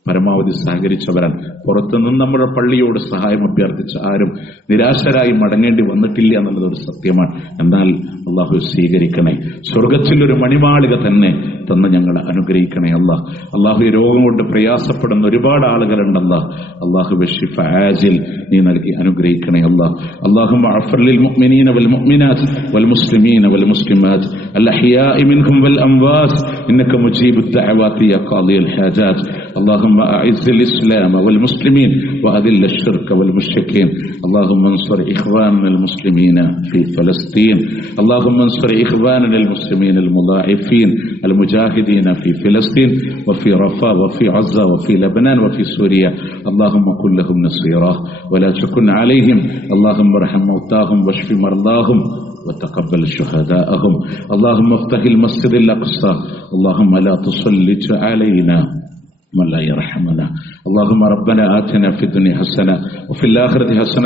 പരമാവധി സഹകരിച്ചവരാണ്. പുറത്തുനിന്ന് നമ്മുടെ പള്ളിയോട് സഹായം അഭ്യർത്ഥിച്ച് ആരും നിരാശരായി മടങ്ങേണ്ടി വന്നിട്ടില്ല എന്നുള്ളത് ഒരു സത്യമാണ്. എന്നാൽ അള്ളാഹു സ്വീകരിക്കണേ. സ്വർഗത്തിൽ ഒരു മണിമാളിക തന്നെ തന്ന് ഞങ്ങളെ അനുഗ്രഹിക്കണേ അല്ലാഹ്. അള്ളാഹു ഈ രോഗം കൊണ്ട് പ്രയാസപ്പെടുന്ന ഒരുപാട് ആളുകളുണ്ടല്ല. അള്ളാഹു ബിശ്ശിഫ ആജിൽ നീ നൽകി അനുഗ്രഹിക്കണേ അല്ലാഹ്. അല്ലാഹുമ്മ അഗ്ഫിർ ലിൽ മുഅ്മിനീന വൽ മുഅ്മിനാത്ത് വൽ മുസ്ലിമീന വൽ മുസ്ലിമാത്ത് അൽ അഹ്യാഇ മിൻഹും വൽ അംവാത്ത് ഇന്നക മുജീബുദ് ദഅവാതി യാ ഖാദിയൽ ഹാജാത്ത്. اللهم أعز الإسلام والمسلمين وأذل الشرك والمشركين. اللهم انصر إخواننا المسلمين في فلسطين. اللهم انصر إخواننا المسلمين المضاعفين المجاهدين في فلسطين وفي رفاه وفي عزة وفي لبنان وفي سوريا. اللهم كن لهم نصيرا ولا تكن عليهم. اللهم ارحم موتاهم واشف مرضاهم وتقبل شهداءهم. اللهم افتح المسجد الأقصى. اللهم لا تسلط علينا من لا يرحمنا. اللهم ربنا آتنا في الدنيا حسنة وفي الآخرة حسنة